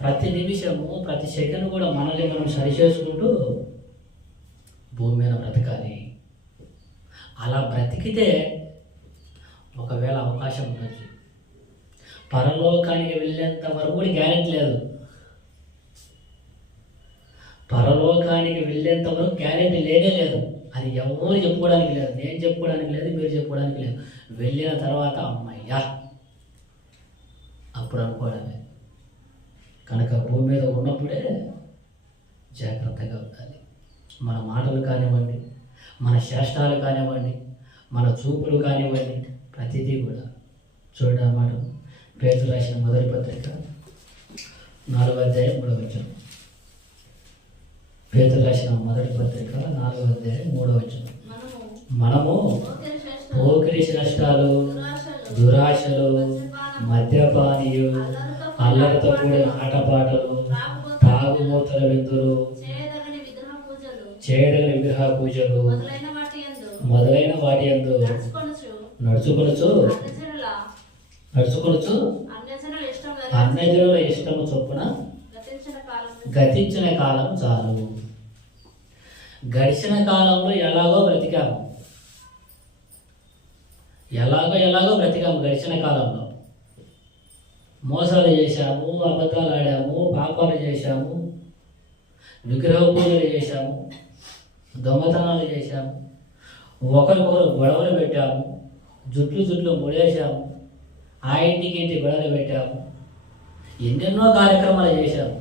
ప్రతి నిమిషము, ప్రతి సెకండ్ కూడా మనల్ని మనం సరిచేసుకుంటూ భూమి మీద బ్రతకాలి. అలా బ్రతికితే ఒకవేళ అవకాశం ఉండొచ్చు. పరలోకానికి వెళ్ళేంత వరకు కూడా గ్యారెంటీ లేదు. పరలోకానికి వెళ్ళేంత వరకు గ్యారెంటీ లేదు. అది ఎవరు చెప్పుకోవడానికి లేదు, నేను చెప్పుకోవడానికి లేదు, మీరు చెప్పుకోవడానికి లేదు. వెళ్ళిన తర్వాత అమ్మయ్యా అప్పుడు అనుకోవడమే. కనుక భూమి మీద ఉన్నప్పుడే జాగ్రత్తగా ఉండాలి. మన మాటలు కానివ్వండి, మన చేష్టాలు కానివ్వండి, మన చూపులు కానివ్వండి, ప్రతిదీ కూడా. చూడండి ఆ మాట, పేతురు రాసిన మొదటి పత్రిక 4వ అధ్యాయం 3వ వచనం. పేతురు రాసిన మొదటి పత్రిక 4వ అధ్యాయం 3వ వచనం. మనము పోకిరి నష్టాలు, దురాశలు, మద్యపానీయు, అల్లరితో కూడిన ఆటపాటలు, తాగుమూతల విందులు, చేయదగిన విగ్రహ పూజలు మొదలైన వాటి యందు నడుచుకొనుచు అన్యజనుల ఇష్టము చొప్పున గతించిన కాలం చాలు. గడిచిన కాలంలో ఎలాగో బ్రతికాము గడిచిన కాలంలో. మోసాలు చేశాము, అబద్ధాలు ఆడాము, పాపాలు చేశాము, విగ్రహ పూజలు చేశాము, దొంగతనాలు చేశాము, ఒకరికొకరు గొడవలు పెట్టాము, జుట్లు ముడేశాము, ఆ ఇంటికి గొడవలు పెట్టాము, ఎన్నెన్నో కార్యక్రమాలు చేశాము.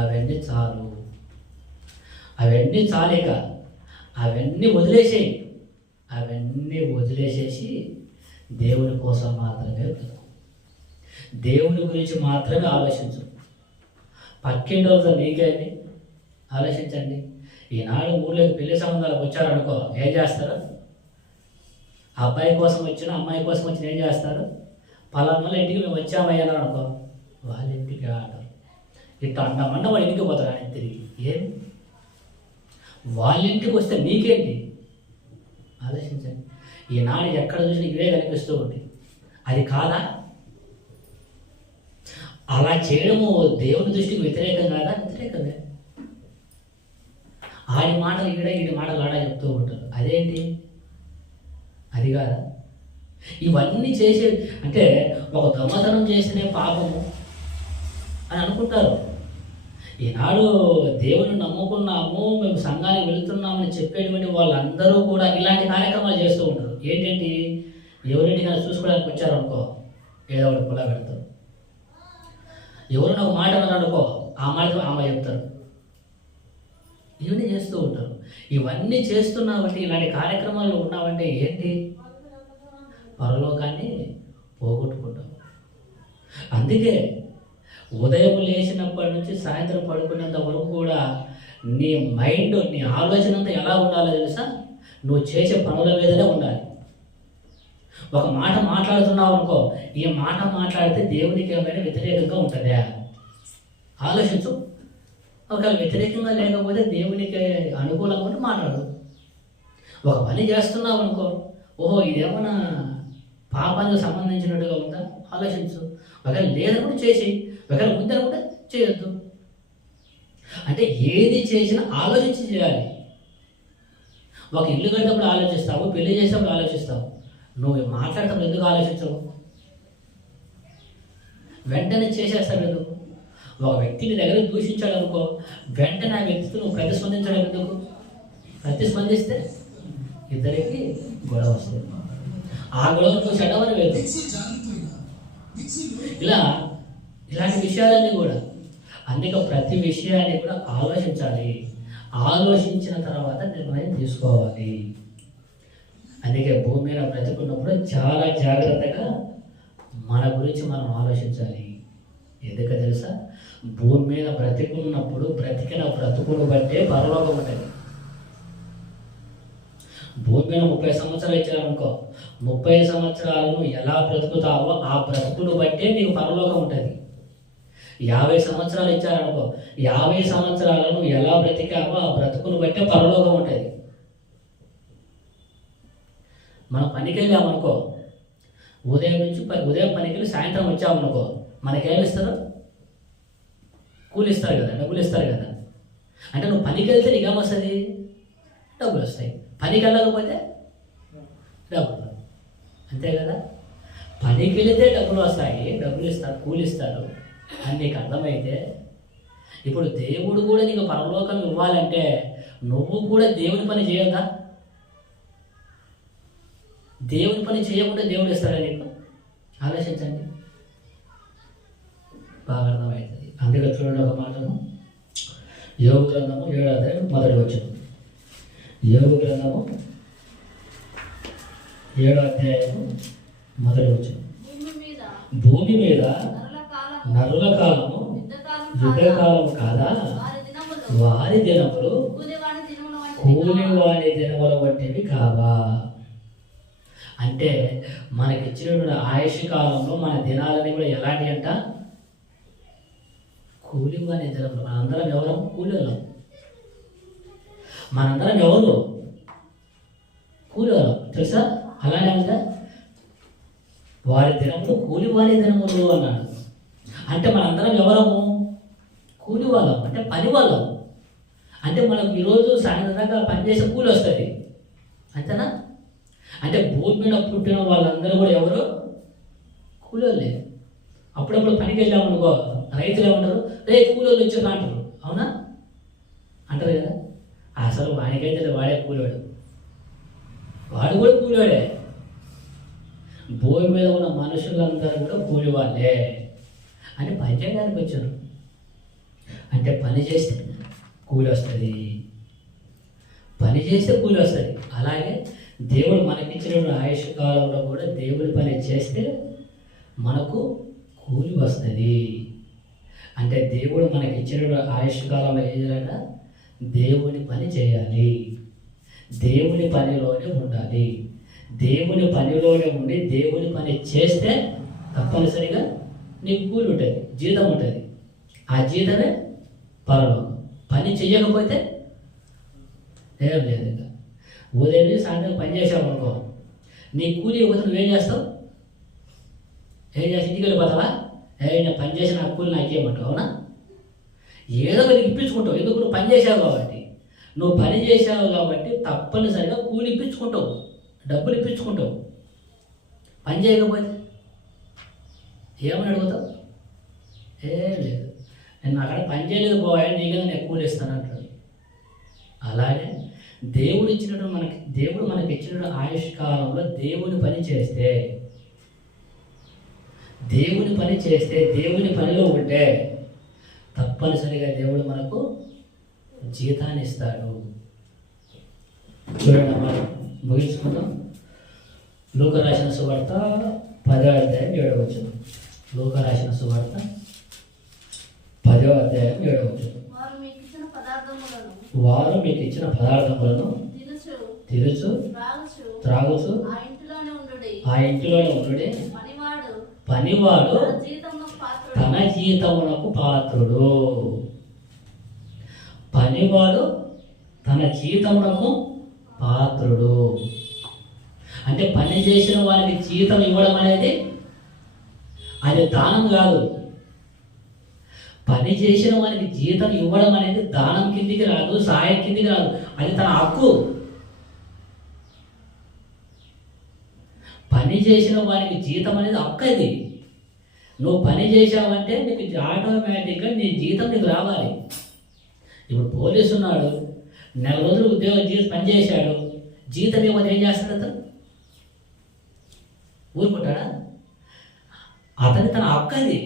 అవన్నీ చాలు. అవన్నీ చాలేక అవన్నీ వదిలేసేసి దేవుని కోసం మాత్రమే బ్రతుకు. దేవుని గురించి మాత్రమే ఆలోచించు. పక్కింటి వాళ్ళతో నీకేమి ఆలోచించండి. ఈనాడు ఊళ్ళోకి పెళ్లి సంబంధాలకు వచ్చారనుకో, ఏం చేస్తారు? అబ్బాయి కోసం వచ్చిన అమ్మాయి కోసం వచ్చిన ఏం చేస్తారు? పలానా వాళ్ళ ఇంటికి మేము వచ్చామయ్యాను అనుకో, వాళ్ళ ఇంటికి ఆడరు. ఇట్లా అంటామన్న వాళ్ళ ఇంటికి పోతారు. ఆయన తిరిగి ఏం వాళ్ళ ఇంటికి వస్తే నీకేంటి? ఆలోచించండి. ఈనాడు ఎక్కడ చూసినా ఇవే కనిపిస్తూ ఉంటాయి. అది కాదా? అలా చేయడము దేవుని దృష్టికి వ్యతిరేకం కాదా? వ్యతిరేకమే. ఆడి మాటలు ఈడి మాటలు ఆడ చెప్తూ ఉంటారు. అదేంటి? అది కాదా? ఇవన్నీ చేసే అంటే ఒక దొంగతనం చేస్తేనే పాపము అని అనుకుంటారు. ఈనాడు దేవుని నమ్ముకున్నాము, మేము సంఘానికి వెళుతున్నామని చెప్పేటువంటి వాళ్ళందరూ కూడా ఇలాంటి కార్యక్రమాలు చేస్తూ ఉంటారు. ఏంటంటే ఎవరింటికైనా చూసుకోవడానికి వచ్చారనుకో, ఏదో ఒకటి పొల పెడతారు. ఎవరైనా ఒక మాట అన్నారనుకో, ఆ మాట ఆమె చెప్తారు. ఇవన్నీ చేస్తూ ఉంటారు. ఇవన్నీ చేస్తున్నామంటే, ఇలాంటి కార్యక్రమాల్లో ఉన్నామంటే ఏంటి? పరలోకాన్ని పోగొట్టుకుంటాం. అందుకే ఉదయం లేచినప్పటి నుంచి సాయంత్రం పడుకునేంత వరకు కూడా నీ మైండ్, నీ ఆలోచన అంతా ఎలా ఉండాలో తెలుసా? నువ్వు చేసే పనుల మీదనే ఉండాలి. ఒక మాట మాట్లాడుతున్నావు అనుకో, ఈ మాట మాట్లాడితే దేవునికి ఏమైనా వ్యతిరేకంగా ఉంటుందా? ఆలోచించు. ఒకవేళ వ్యతిరేకంగా లేకపోతే దేవునికి అనుకూలంగా ఉంటే మాట్లాడు. ఒక పని చేస్తున్నావు అనుకో, ఓహో ఇదేమన్నా పాపానికి సంబంధించినట్టుగా ఉందా? ఆలోచించు. ఒకవేళ లేదనుకుంటే చేసి, ఒకవేళ ఉందనుకుంటే చేయొద్దు. అంటే ఏది చేసినా ఆలోచించి చేయాలి. ఒక ఇల్లు కట్టేటప్పుడు ఆలోచిస్తావు, పెళ్లి చేసేటప్పుడు ఆలోచిస్తావు. నువ్వు మాట్లాడేటప్పుడు ఎందుకు ఆలోచించవు? వెంటనే చేసేస్తావు ఎందుకు? ఒక వ్యక్తిని దగ్గర దూషించాడు అనుకో, వెంటనే ఆ వ్యక్తితో నువ్వు ప్రతిస్పందించడం ఎందుకు? ప్రతిస్పందిస్తే ఇద్దరికి గొడవ వస్తుంది. ఆ గొడవ నువ్వు చెడవని లేదు. ఇలాంటి విషయాలన్నీ కూడా, అందుకే ప్రతి విషయాన్ని కూడా ఆలోచించాలి. ఆలోచించిన తర్వాత నిర్ణయం తీసుకోవాలి. అందుకే భూమి మీద బ్రతుకున్నప్పుడు చాలా జాగ్రత్తగా మన గురించి మనం ఆలోచించాలి. ఎందుకు తెలుసా? భూమి మీద బ్రతికున్నప్పుడు బ్రతికిన బ్రతుకును బట్టే పరలోకం ఉంటుంది. భూమి మీద 30 సంవత్సరాలు ఇచ్చారనుకో, 30 సంవత్సరాలను ఎలా బ్రతుకుతావో ఆ బ్రతుకును బట్టే నీకు పరలోకం ఉంటుంది. 50 సంవత్సరాలు ఇచ్చారనుకో, 50 సంవత్సరాలను ఎలా బ్రతికావో ఆ బ్రతుకును బట్టే పరలోకం ఉంటుంది. మనం పనికి వెళ్ళామనుకో, ఉదయం పనికి వెళ్ళి సాయంత్రం వచ్చామనుకో, మనకేమి ఇస్తారు? కూలి ఇస్తారు కదా, డబ్బులు ఇస్తారు కదా. అంటే నువ్వు పనికి వెళ్తే నీకేమొస్తుంది? డబ్బులు వస్తాయి. పనికి వెళ్ళకపోతే డబ్బులు, అంతే కదా. పనికి వెళితే డబ్బులు వస్తాయి, డబ్బులు ఇస్తారు, కూలి ఇస్తారు అని నీకు అర్థమైతే, ఇప్పుడు దేవుడు కూడా నీకు పరలోకం ఇవ్వాలంటే నువ్వు కూడా దేవుని పని చేయొద్దా? దేవుని పని చేయకుండా దేవుడు ఇస్తాడా నీకు? ఆలోచించండి, బాగా అర్థమవుతుంది. అందుకే చూడండి ఒక మాటను, యోగ గ్రంథము 7వ అధ్యాయం 1వ వచనం. యోగ గ్రంథము 7వ అధ్యాయము 1వ వచనం. భూమి మీద నరుల కాలము యుద్ధకాలం కాదా? వారి దినములు కూలివాని దినముల వంటివి కావా? అంటే మనకిచ్చినటువంటి ఆయుష్ కాలంలో మన దినాలని కూడా ఎలాంటి అంట? కూలివాని దినములు. మనందరం ఎవరు? కూలీవాళ్ళం. మనందరం ఎవరు? కూలీవాళ్ళం. తెలుసా? అలానే ఉందా? వారి దినములు కూలివాని దినములు అన్నాడు. అంటే మనందరం ఎవరము? కూలి వాళ్ళం, అంటే పని వాళ్ళం. అంటే మనకు ఈరోజు సాయంత్రం దాకా పనిచేసే కూలి వస్తుంది, అంతేనా? అంటే భూమి మీద పుట్టిన వాళ్ళందరూ కూడా ఎవరు? కూలి వాళ్ళే. అప్పుడప్పుడు పనికి వెళ్ళామనుకో, రైతులు ఏమంటారు, రే కూలోళ్ళు వచ్చారు అంటారు. అవునా? అంటారు కదా. అసలు వాడికైతే వాడే కూలోడు, వాడు కూడా కూలోడే. భూమి మీద ఉన్న మనుషులందరూ కూడా కూలి వాళ్ళే అని పని చేయడానికి వచ్చారు. అంటే పని చేస్తే కూలి వస్తుంది, పని చేస్తే కూలి వస్తుంది. అలాగే దేవుడు మనకిచ్చిన ఆయుష్ కాలంలో కూడా దేవుడి పని చేస్తే మనకు కూలి వస్తుంది. అంటే దేవుడు మనకిచ్చిన ఆయుష్ కాలంలో ఏం చేయాలంట? దేవుని పని చేయాలి, దేవుని పనిలోనే ఉండాలి. దేవుని పనిలోనే ఉండి దేవుని పని చేస్తే తప్పనిసరిగా నీకు కూలి ఉంటుంది, జీతం ఉంటుంది. ఆ జీతమే పరలోకం. పని చెయ్యకపోతే ఏం లేదు. ఇంకా ఉదయం నుంచి సాయంత్రం పని చేసావు అనుకో, నీ కూలి ఇవ్వకపోతే నువ్వేం చేస్తావు? ఏం చేసి ఇంటికి వెళ్ళిపోతావా? నేను పని చేసిన ఆ కూలి నాకు ఇవ్వమంటావు. అవునా? ఏదో ఒకటి ఇప్పించుకుంటావు. ఎందుకు? నువ్వు పని చేసావు కాబట్టి. నువ్వు పని చేసావు కాబట్టి తప్పనిసరిగా కూలి ఇప్పించుకుంటావు, డబ్బులు ఇప్పించుకుంటావు. పని చేయకపోతే ఏమని అడుగుతావు? ఏం లేదు, నేను అక్కడ పని చేయలేదు పోయా, నీకైనా నేను కూలి ఇస్తాను అంటాడు. అలాగే దేవుడు మనకి ఇచ్చిన ఆయుష్ కాలంలో దేవుని పని చేస్తే, దేవుని పనిలో ఉంటే తప్పనిసరిగా దేవుడు మనకు జీతాన్ని ఇస్తాడు. చూడండి, మనం ముగించుకుందాం. లూకా రాసిన సువార్త 10వ అధ్యాయం 7వ వచనం. లూకా రాసిన సువార్త 10వ అధ్యాయం 7వ వచనం. వారు మీకు ఇచ్చిన పదార్థములను తినుచు త్రాగుచు ఆ ఇంటిలోనే ఉండుడి. పనివాడు తన జీతమునకు పాత్రుడు. పనివాడు తన జీతమునకు పాత్రుడు. అంటే పని చేసిన వారికి జీతం ఇవ్వడం అనేది అది దానం కాదు. పని చేసిన వారికి జీతం ఇవ్వడం అనేది దానం కిందికి రాదు, సాయం కిందికి రాదు. అది తన హక్కు. పని చేసిన వారికి జీతం అనేది హక్కు. అది నువ్వు పని చేసావంటే నీకు ఆటోమేటిక్గా నీ జీతం నీకు రావాలి. ఇప్పుడు పోలీసు ఉన్నాడు, నెల రోజులు పని చేశాడు, జీతం ఇవ్వదు, ఏం చేస్తాడు అతను? ఊరుకుంటాడా? అతని తన హక్కు. అది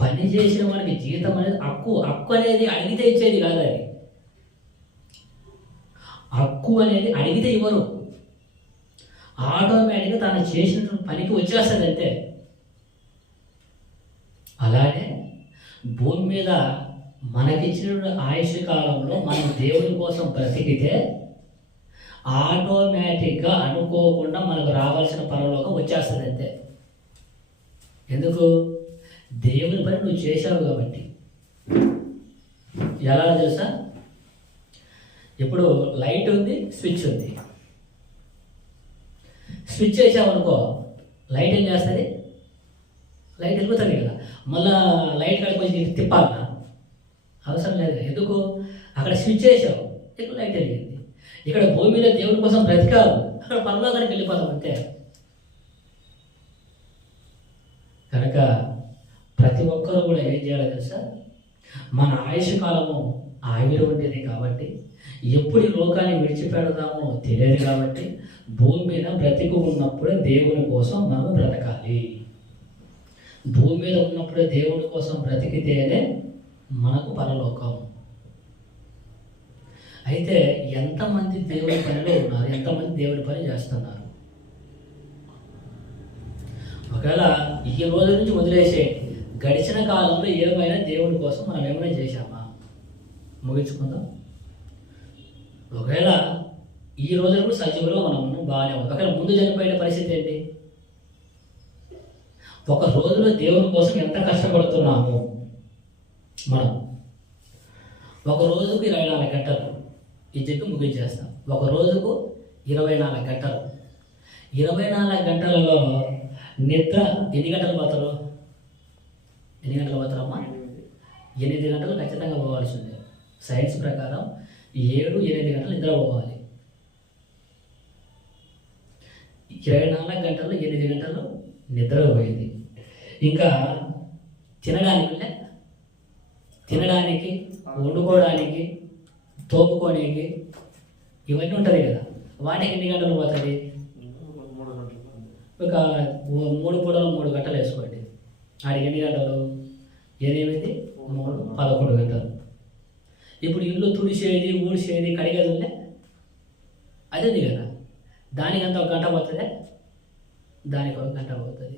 పని చేసిన వారికి జీతం అనేది హక్కు. హక్కు అనేది అడిగితే ఇచ్చేది కాదు. అది హక్కు అనేది అడిగితే ఇవ్వరు, ఆటోమేటిక్గా తను చేసిన పనికి వచ్చేస్తుంది అంతే. అలాగే భూమి మీద మనకిచ్చిన ఆయుష్ కాలంలో మనం దేవుని కోసం బ్రతికితే ఆటోమేటిక్గా అనుకోకుండా మనకు రావాల్సిన పరలోకం వచ్చేస్తుంది అంతే. ఎందుకు? దేవుని పని నువ్వు చేశావు కాబట్టి. ఎలా తెలుసా? ఇప్పుడు లైట్ ఉంది, స్విచ్ ఉంది. స్విచ్ వేసామనుకో, లైట్ ఏం చేస్తుంది? లైట్ వెలుగుతుంది కదా. మళ్ళా లైట్ కాడికి వచ్చి తిప్పాలన్నా? అవసరం లేదు. ఎందుకు? అక్కడ స్విచ్ వేసావు, ఇక్కడ లైట్ వెలిగింది. ఇక్కడ భూమి మీద దేవుని కోసం బ్రతికావు, అక్కడ పరలోకానికి వెళ్ళిపోతాం అంతే. కనుక ప్రతి ఒక్కరూ కూడా ఏం చేయాలో తెలుసా? మన ఆయుష్ కాలము ఆవిరి ఉండేది కాబట్టి, ఎప్పుడు ఈ లోకాన్ని విడిచిపెడతామో తెలియదు కాబట్టి, భూమి మీద బ్రతికి ఉన్నప్పుడే దేవుని కోసం మనం బ్రతకాలి. భూమి మీద ఉన్నప్పుడే దేవుని కోసం బ్రతికితేనే మనకు పరలోకం. అయితే ఎంతమంది దేవుని పనిలో ఉన్నారు? ఎంతమంది దేవుని పని చేస్తున్నారు? ఒకవేళ ఈ రోజు నుంచి వదిలేసేయండి, గడిచిన కాలంలో ఏమైనా దేవుని కోసం మనం ఏమైనా చేశామా? ముగించుకుందాం. ఒకవేళ ఈ రోజు కూడా సజీవులో మనం ఉన్నాం, బాగానే ఉంది. ఒకవేళ ముందు చనిపోయిన పరిస్థితి ఏంటి? ఒక రోజులో దేవుని కోసం ఎంత కష్టపడుతున్నాము మనం? ఒక రోజుకు 24 గంటలు ఈ చెప్పి ముగించేస్తాం. ఒక రోజుకు 24 గంటలు. 24 గంటలలో నిద్ర ఎన్ని గంటలు పోతారు? ఎన్ని గంటలు పోతారమ్మా? 8 గంటలు ఖచ్చితంగా పోవాల్సిందే. సైన్స్ ప్రకారం 7-8 గంటలు నిద్ర పోవాలి. 24 గంటలు 8 గంటలు నిద్రపోయింది. ఇంకా తినడానికి వండుకోవడానికి తోపుకోనికి ఇవన్నీ ఉంటుంది కదా, వాటికి ఎన్ని గంటలు పోతుంది? ఒక 3 పూటలు 3 గంటలు వేసుకోండి. ఆడికి ఎన్ని గంటలు? 8, 3, 11 గంటలు. ఇప్పుడు ఇల్లు తుడిసేది, ఊడిసేది, కడిగేది ఉంటే అదే ఉంది కదా, దానికంతా 1 గంట పోతుంది, దానికి 1 గంట పోతుంది,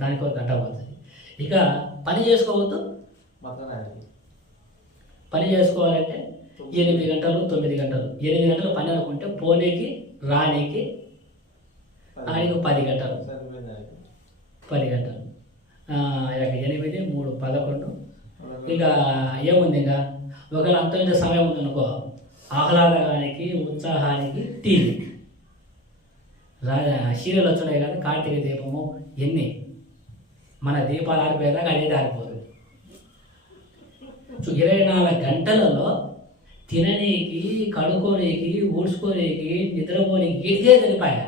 దానికి 1 గంట పోతుంది. ఇక పని చేసుకోవద్దు, పని చేసుకోవాలంటే 8 గంటలు 9 గంటలు. 8 గంటలు పని అనుకుంటే పోనీకి రానికి ఆయనకు 10 గంటలు, 10 గంటలు. 8, 3, 11. ఇక ఏముంది? ఇంకా ఒకవేళ అంత ఇంత సమయం ఉందనుకో, ఆహ్లాదానికి ఉత్సాహానికి టీవీ, సీరియల్ వచ్చినాయి కానీ కార్తీక దీపము ఎన్ని మన దీపాలు ఆరిపోయేదాకా అనేది ఆరిపోదు. సో 24 గంటలలో తిననీకి, కడుక్కోనీకి, ఊడ్చుకోనీకి, నిద్రపోనీకి ఇదే సరిపోయా.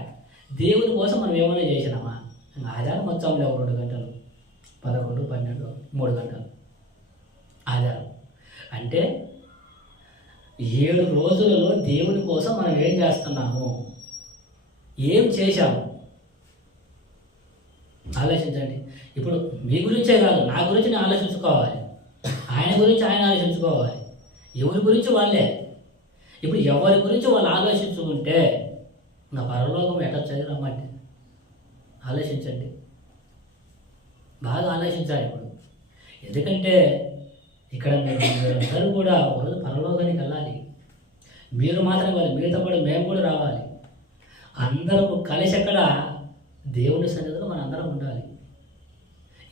దేవుని కోసం మనం ఏమైనా చేసినామా? ఆధారం మొత్తం లేవు 2 గంటలు, 11, 12, 3 గంటలు ఆధారం. అంటే 7 రోజులలో దేవుని కోసం మనం ఏం చేస్తున్నాము, ఏం చేశాము ఆలోచించండి. ఇప్పుడు మీ గురించే కాదు, నా గురించి నేను ఆలోచించుకోవాలి, ఆయన గురించి ఆయన ఆలోచించుకోవాలి, ఎవరి గురించి వాళ్ళే. ఇప్పుడు ఎవరి గురించి వాళ్ళు ఆలోచించుకుంటే నా పరలోకం ఎట్టొచ్చది రమ్మంటే ఆలోచించండి, బాగా ఆలోచించాలి ఇప్పుడు. ఎందుకంటే ఇక్కడ మీరందరూ కూడా ఒకరోజు పరలోకానికి వెళ్ళాలి. మీరు మాత్రం కాదు, మీతో పాటు మేము కూడా రావాలి. అందరూ కలిసి అక్కడ దేవుని సన్నిధిలో మన అందరం ఉండాలి.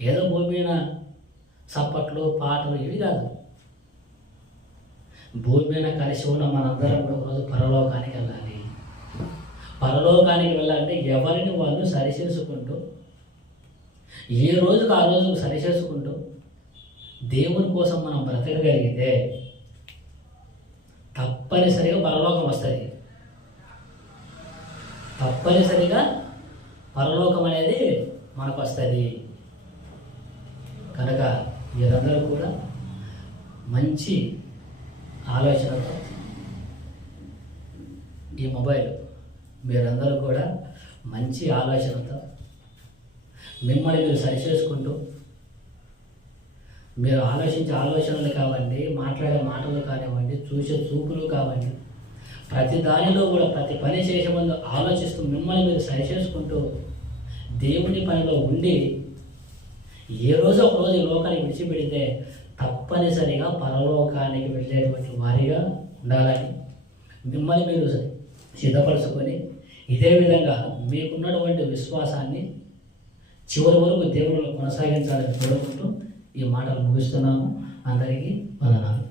ఏదో భూమి మీద చప్పట్లు, పాటలు ఇవి కాదు. భూమి మీద కలిసి ఉన్న మనందరం కూడా ఒకరోజు పరలోకానికి వెళ్ళాలి. పరలోకానికి వెళ్ళాలంటే ఎవరిని వాళ్ళు సరిచేసుకుంటూ, ఏ రోజుకు ఆ రోజుకు సరిచేసుకుంటూ దేవుని కోసం మనం బ్రతకగలిగితే తప్పనిసరిగా పరలోకం వస్తుంది. తప్పనిసరిగా పరలోకం అనేది మనకు వస్తుంది. కనుక మీరందరూ కూడా మంచి ఆలోచనతో ఈ మొబైల్, మీరందరూ కూడా మంచి ఆలోచనతో మిమ్మల్ని మీరు సరిచేసుకుంటూ, మీరు ఆలోచించే ఆలోచనలు కావండి, మాట్లాడే మాటలు కానివ్వండి, చూసే చూపులు కావండి, ప్రతి దానిలో కూడా ప్రతి పని చేసే ముందు ఆలోచిస్తూ మిమ్మల్ని మీరు సరిచేసుకుంటూ దేవుని పనిలో ఉండి ఏ రోజు ఒక రోజు ఈ లోకానికి విడిచిపెడితే తప్పనిసరిగా పరలోకానికి వెళ్ళేటువంటి వారిగా ఉండాలని మిమ్మల్ని మీరు సిద్ధపరచుకొని, ఇదే విధంగా మీకున్నటువంటి విశ్వాసాన్ని చివరి వరకు దేవునిలో కొనసాగించాలని కోరుకుంటూ ఈ మాటలు ముగిస్తున్నాము. అందరికీ వందనాలు.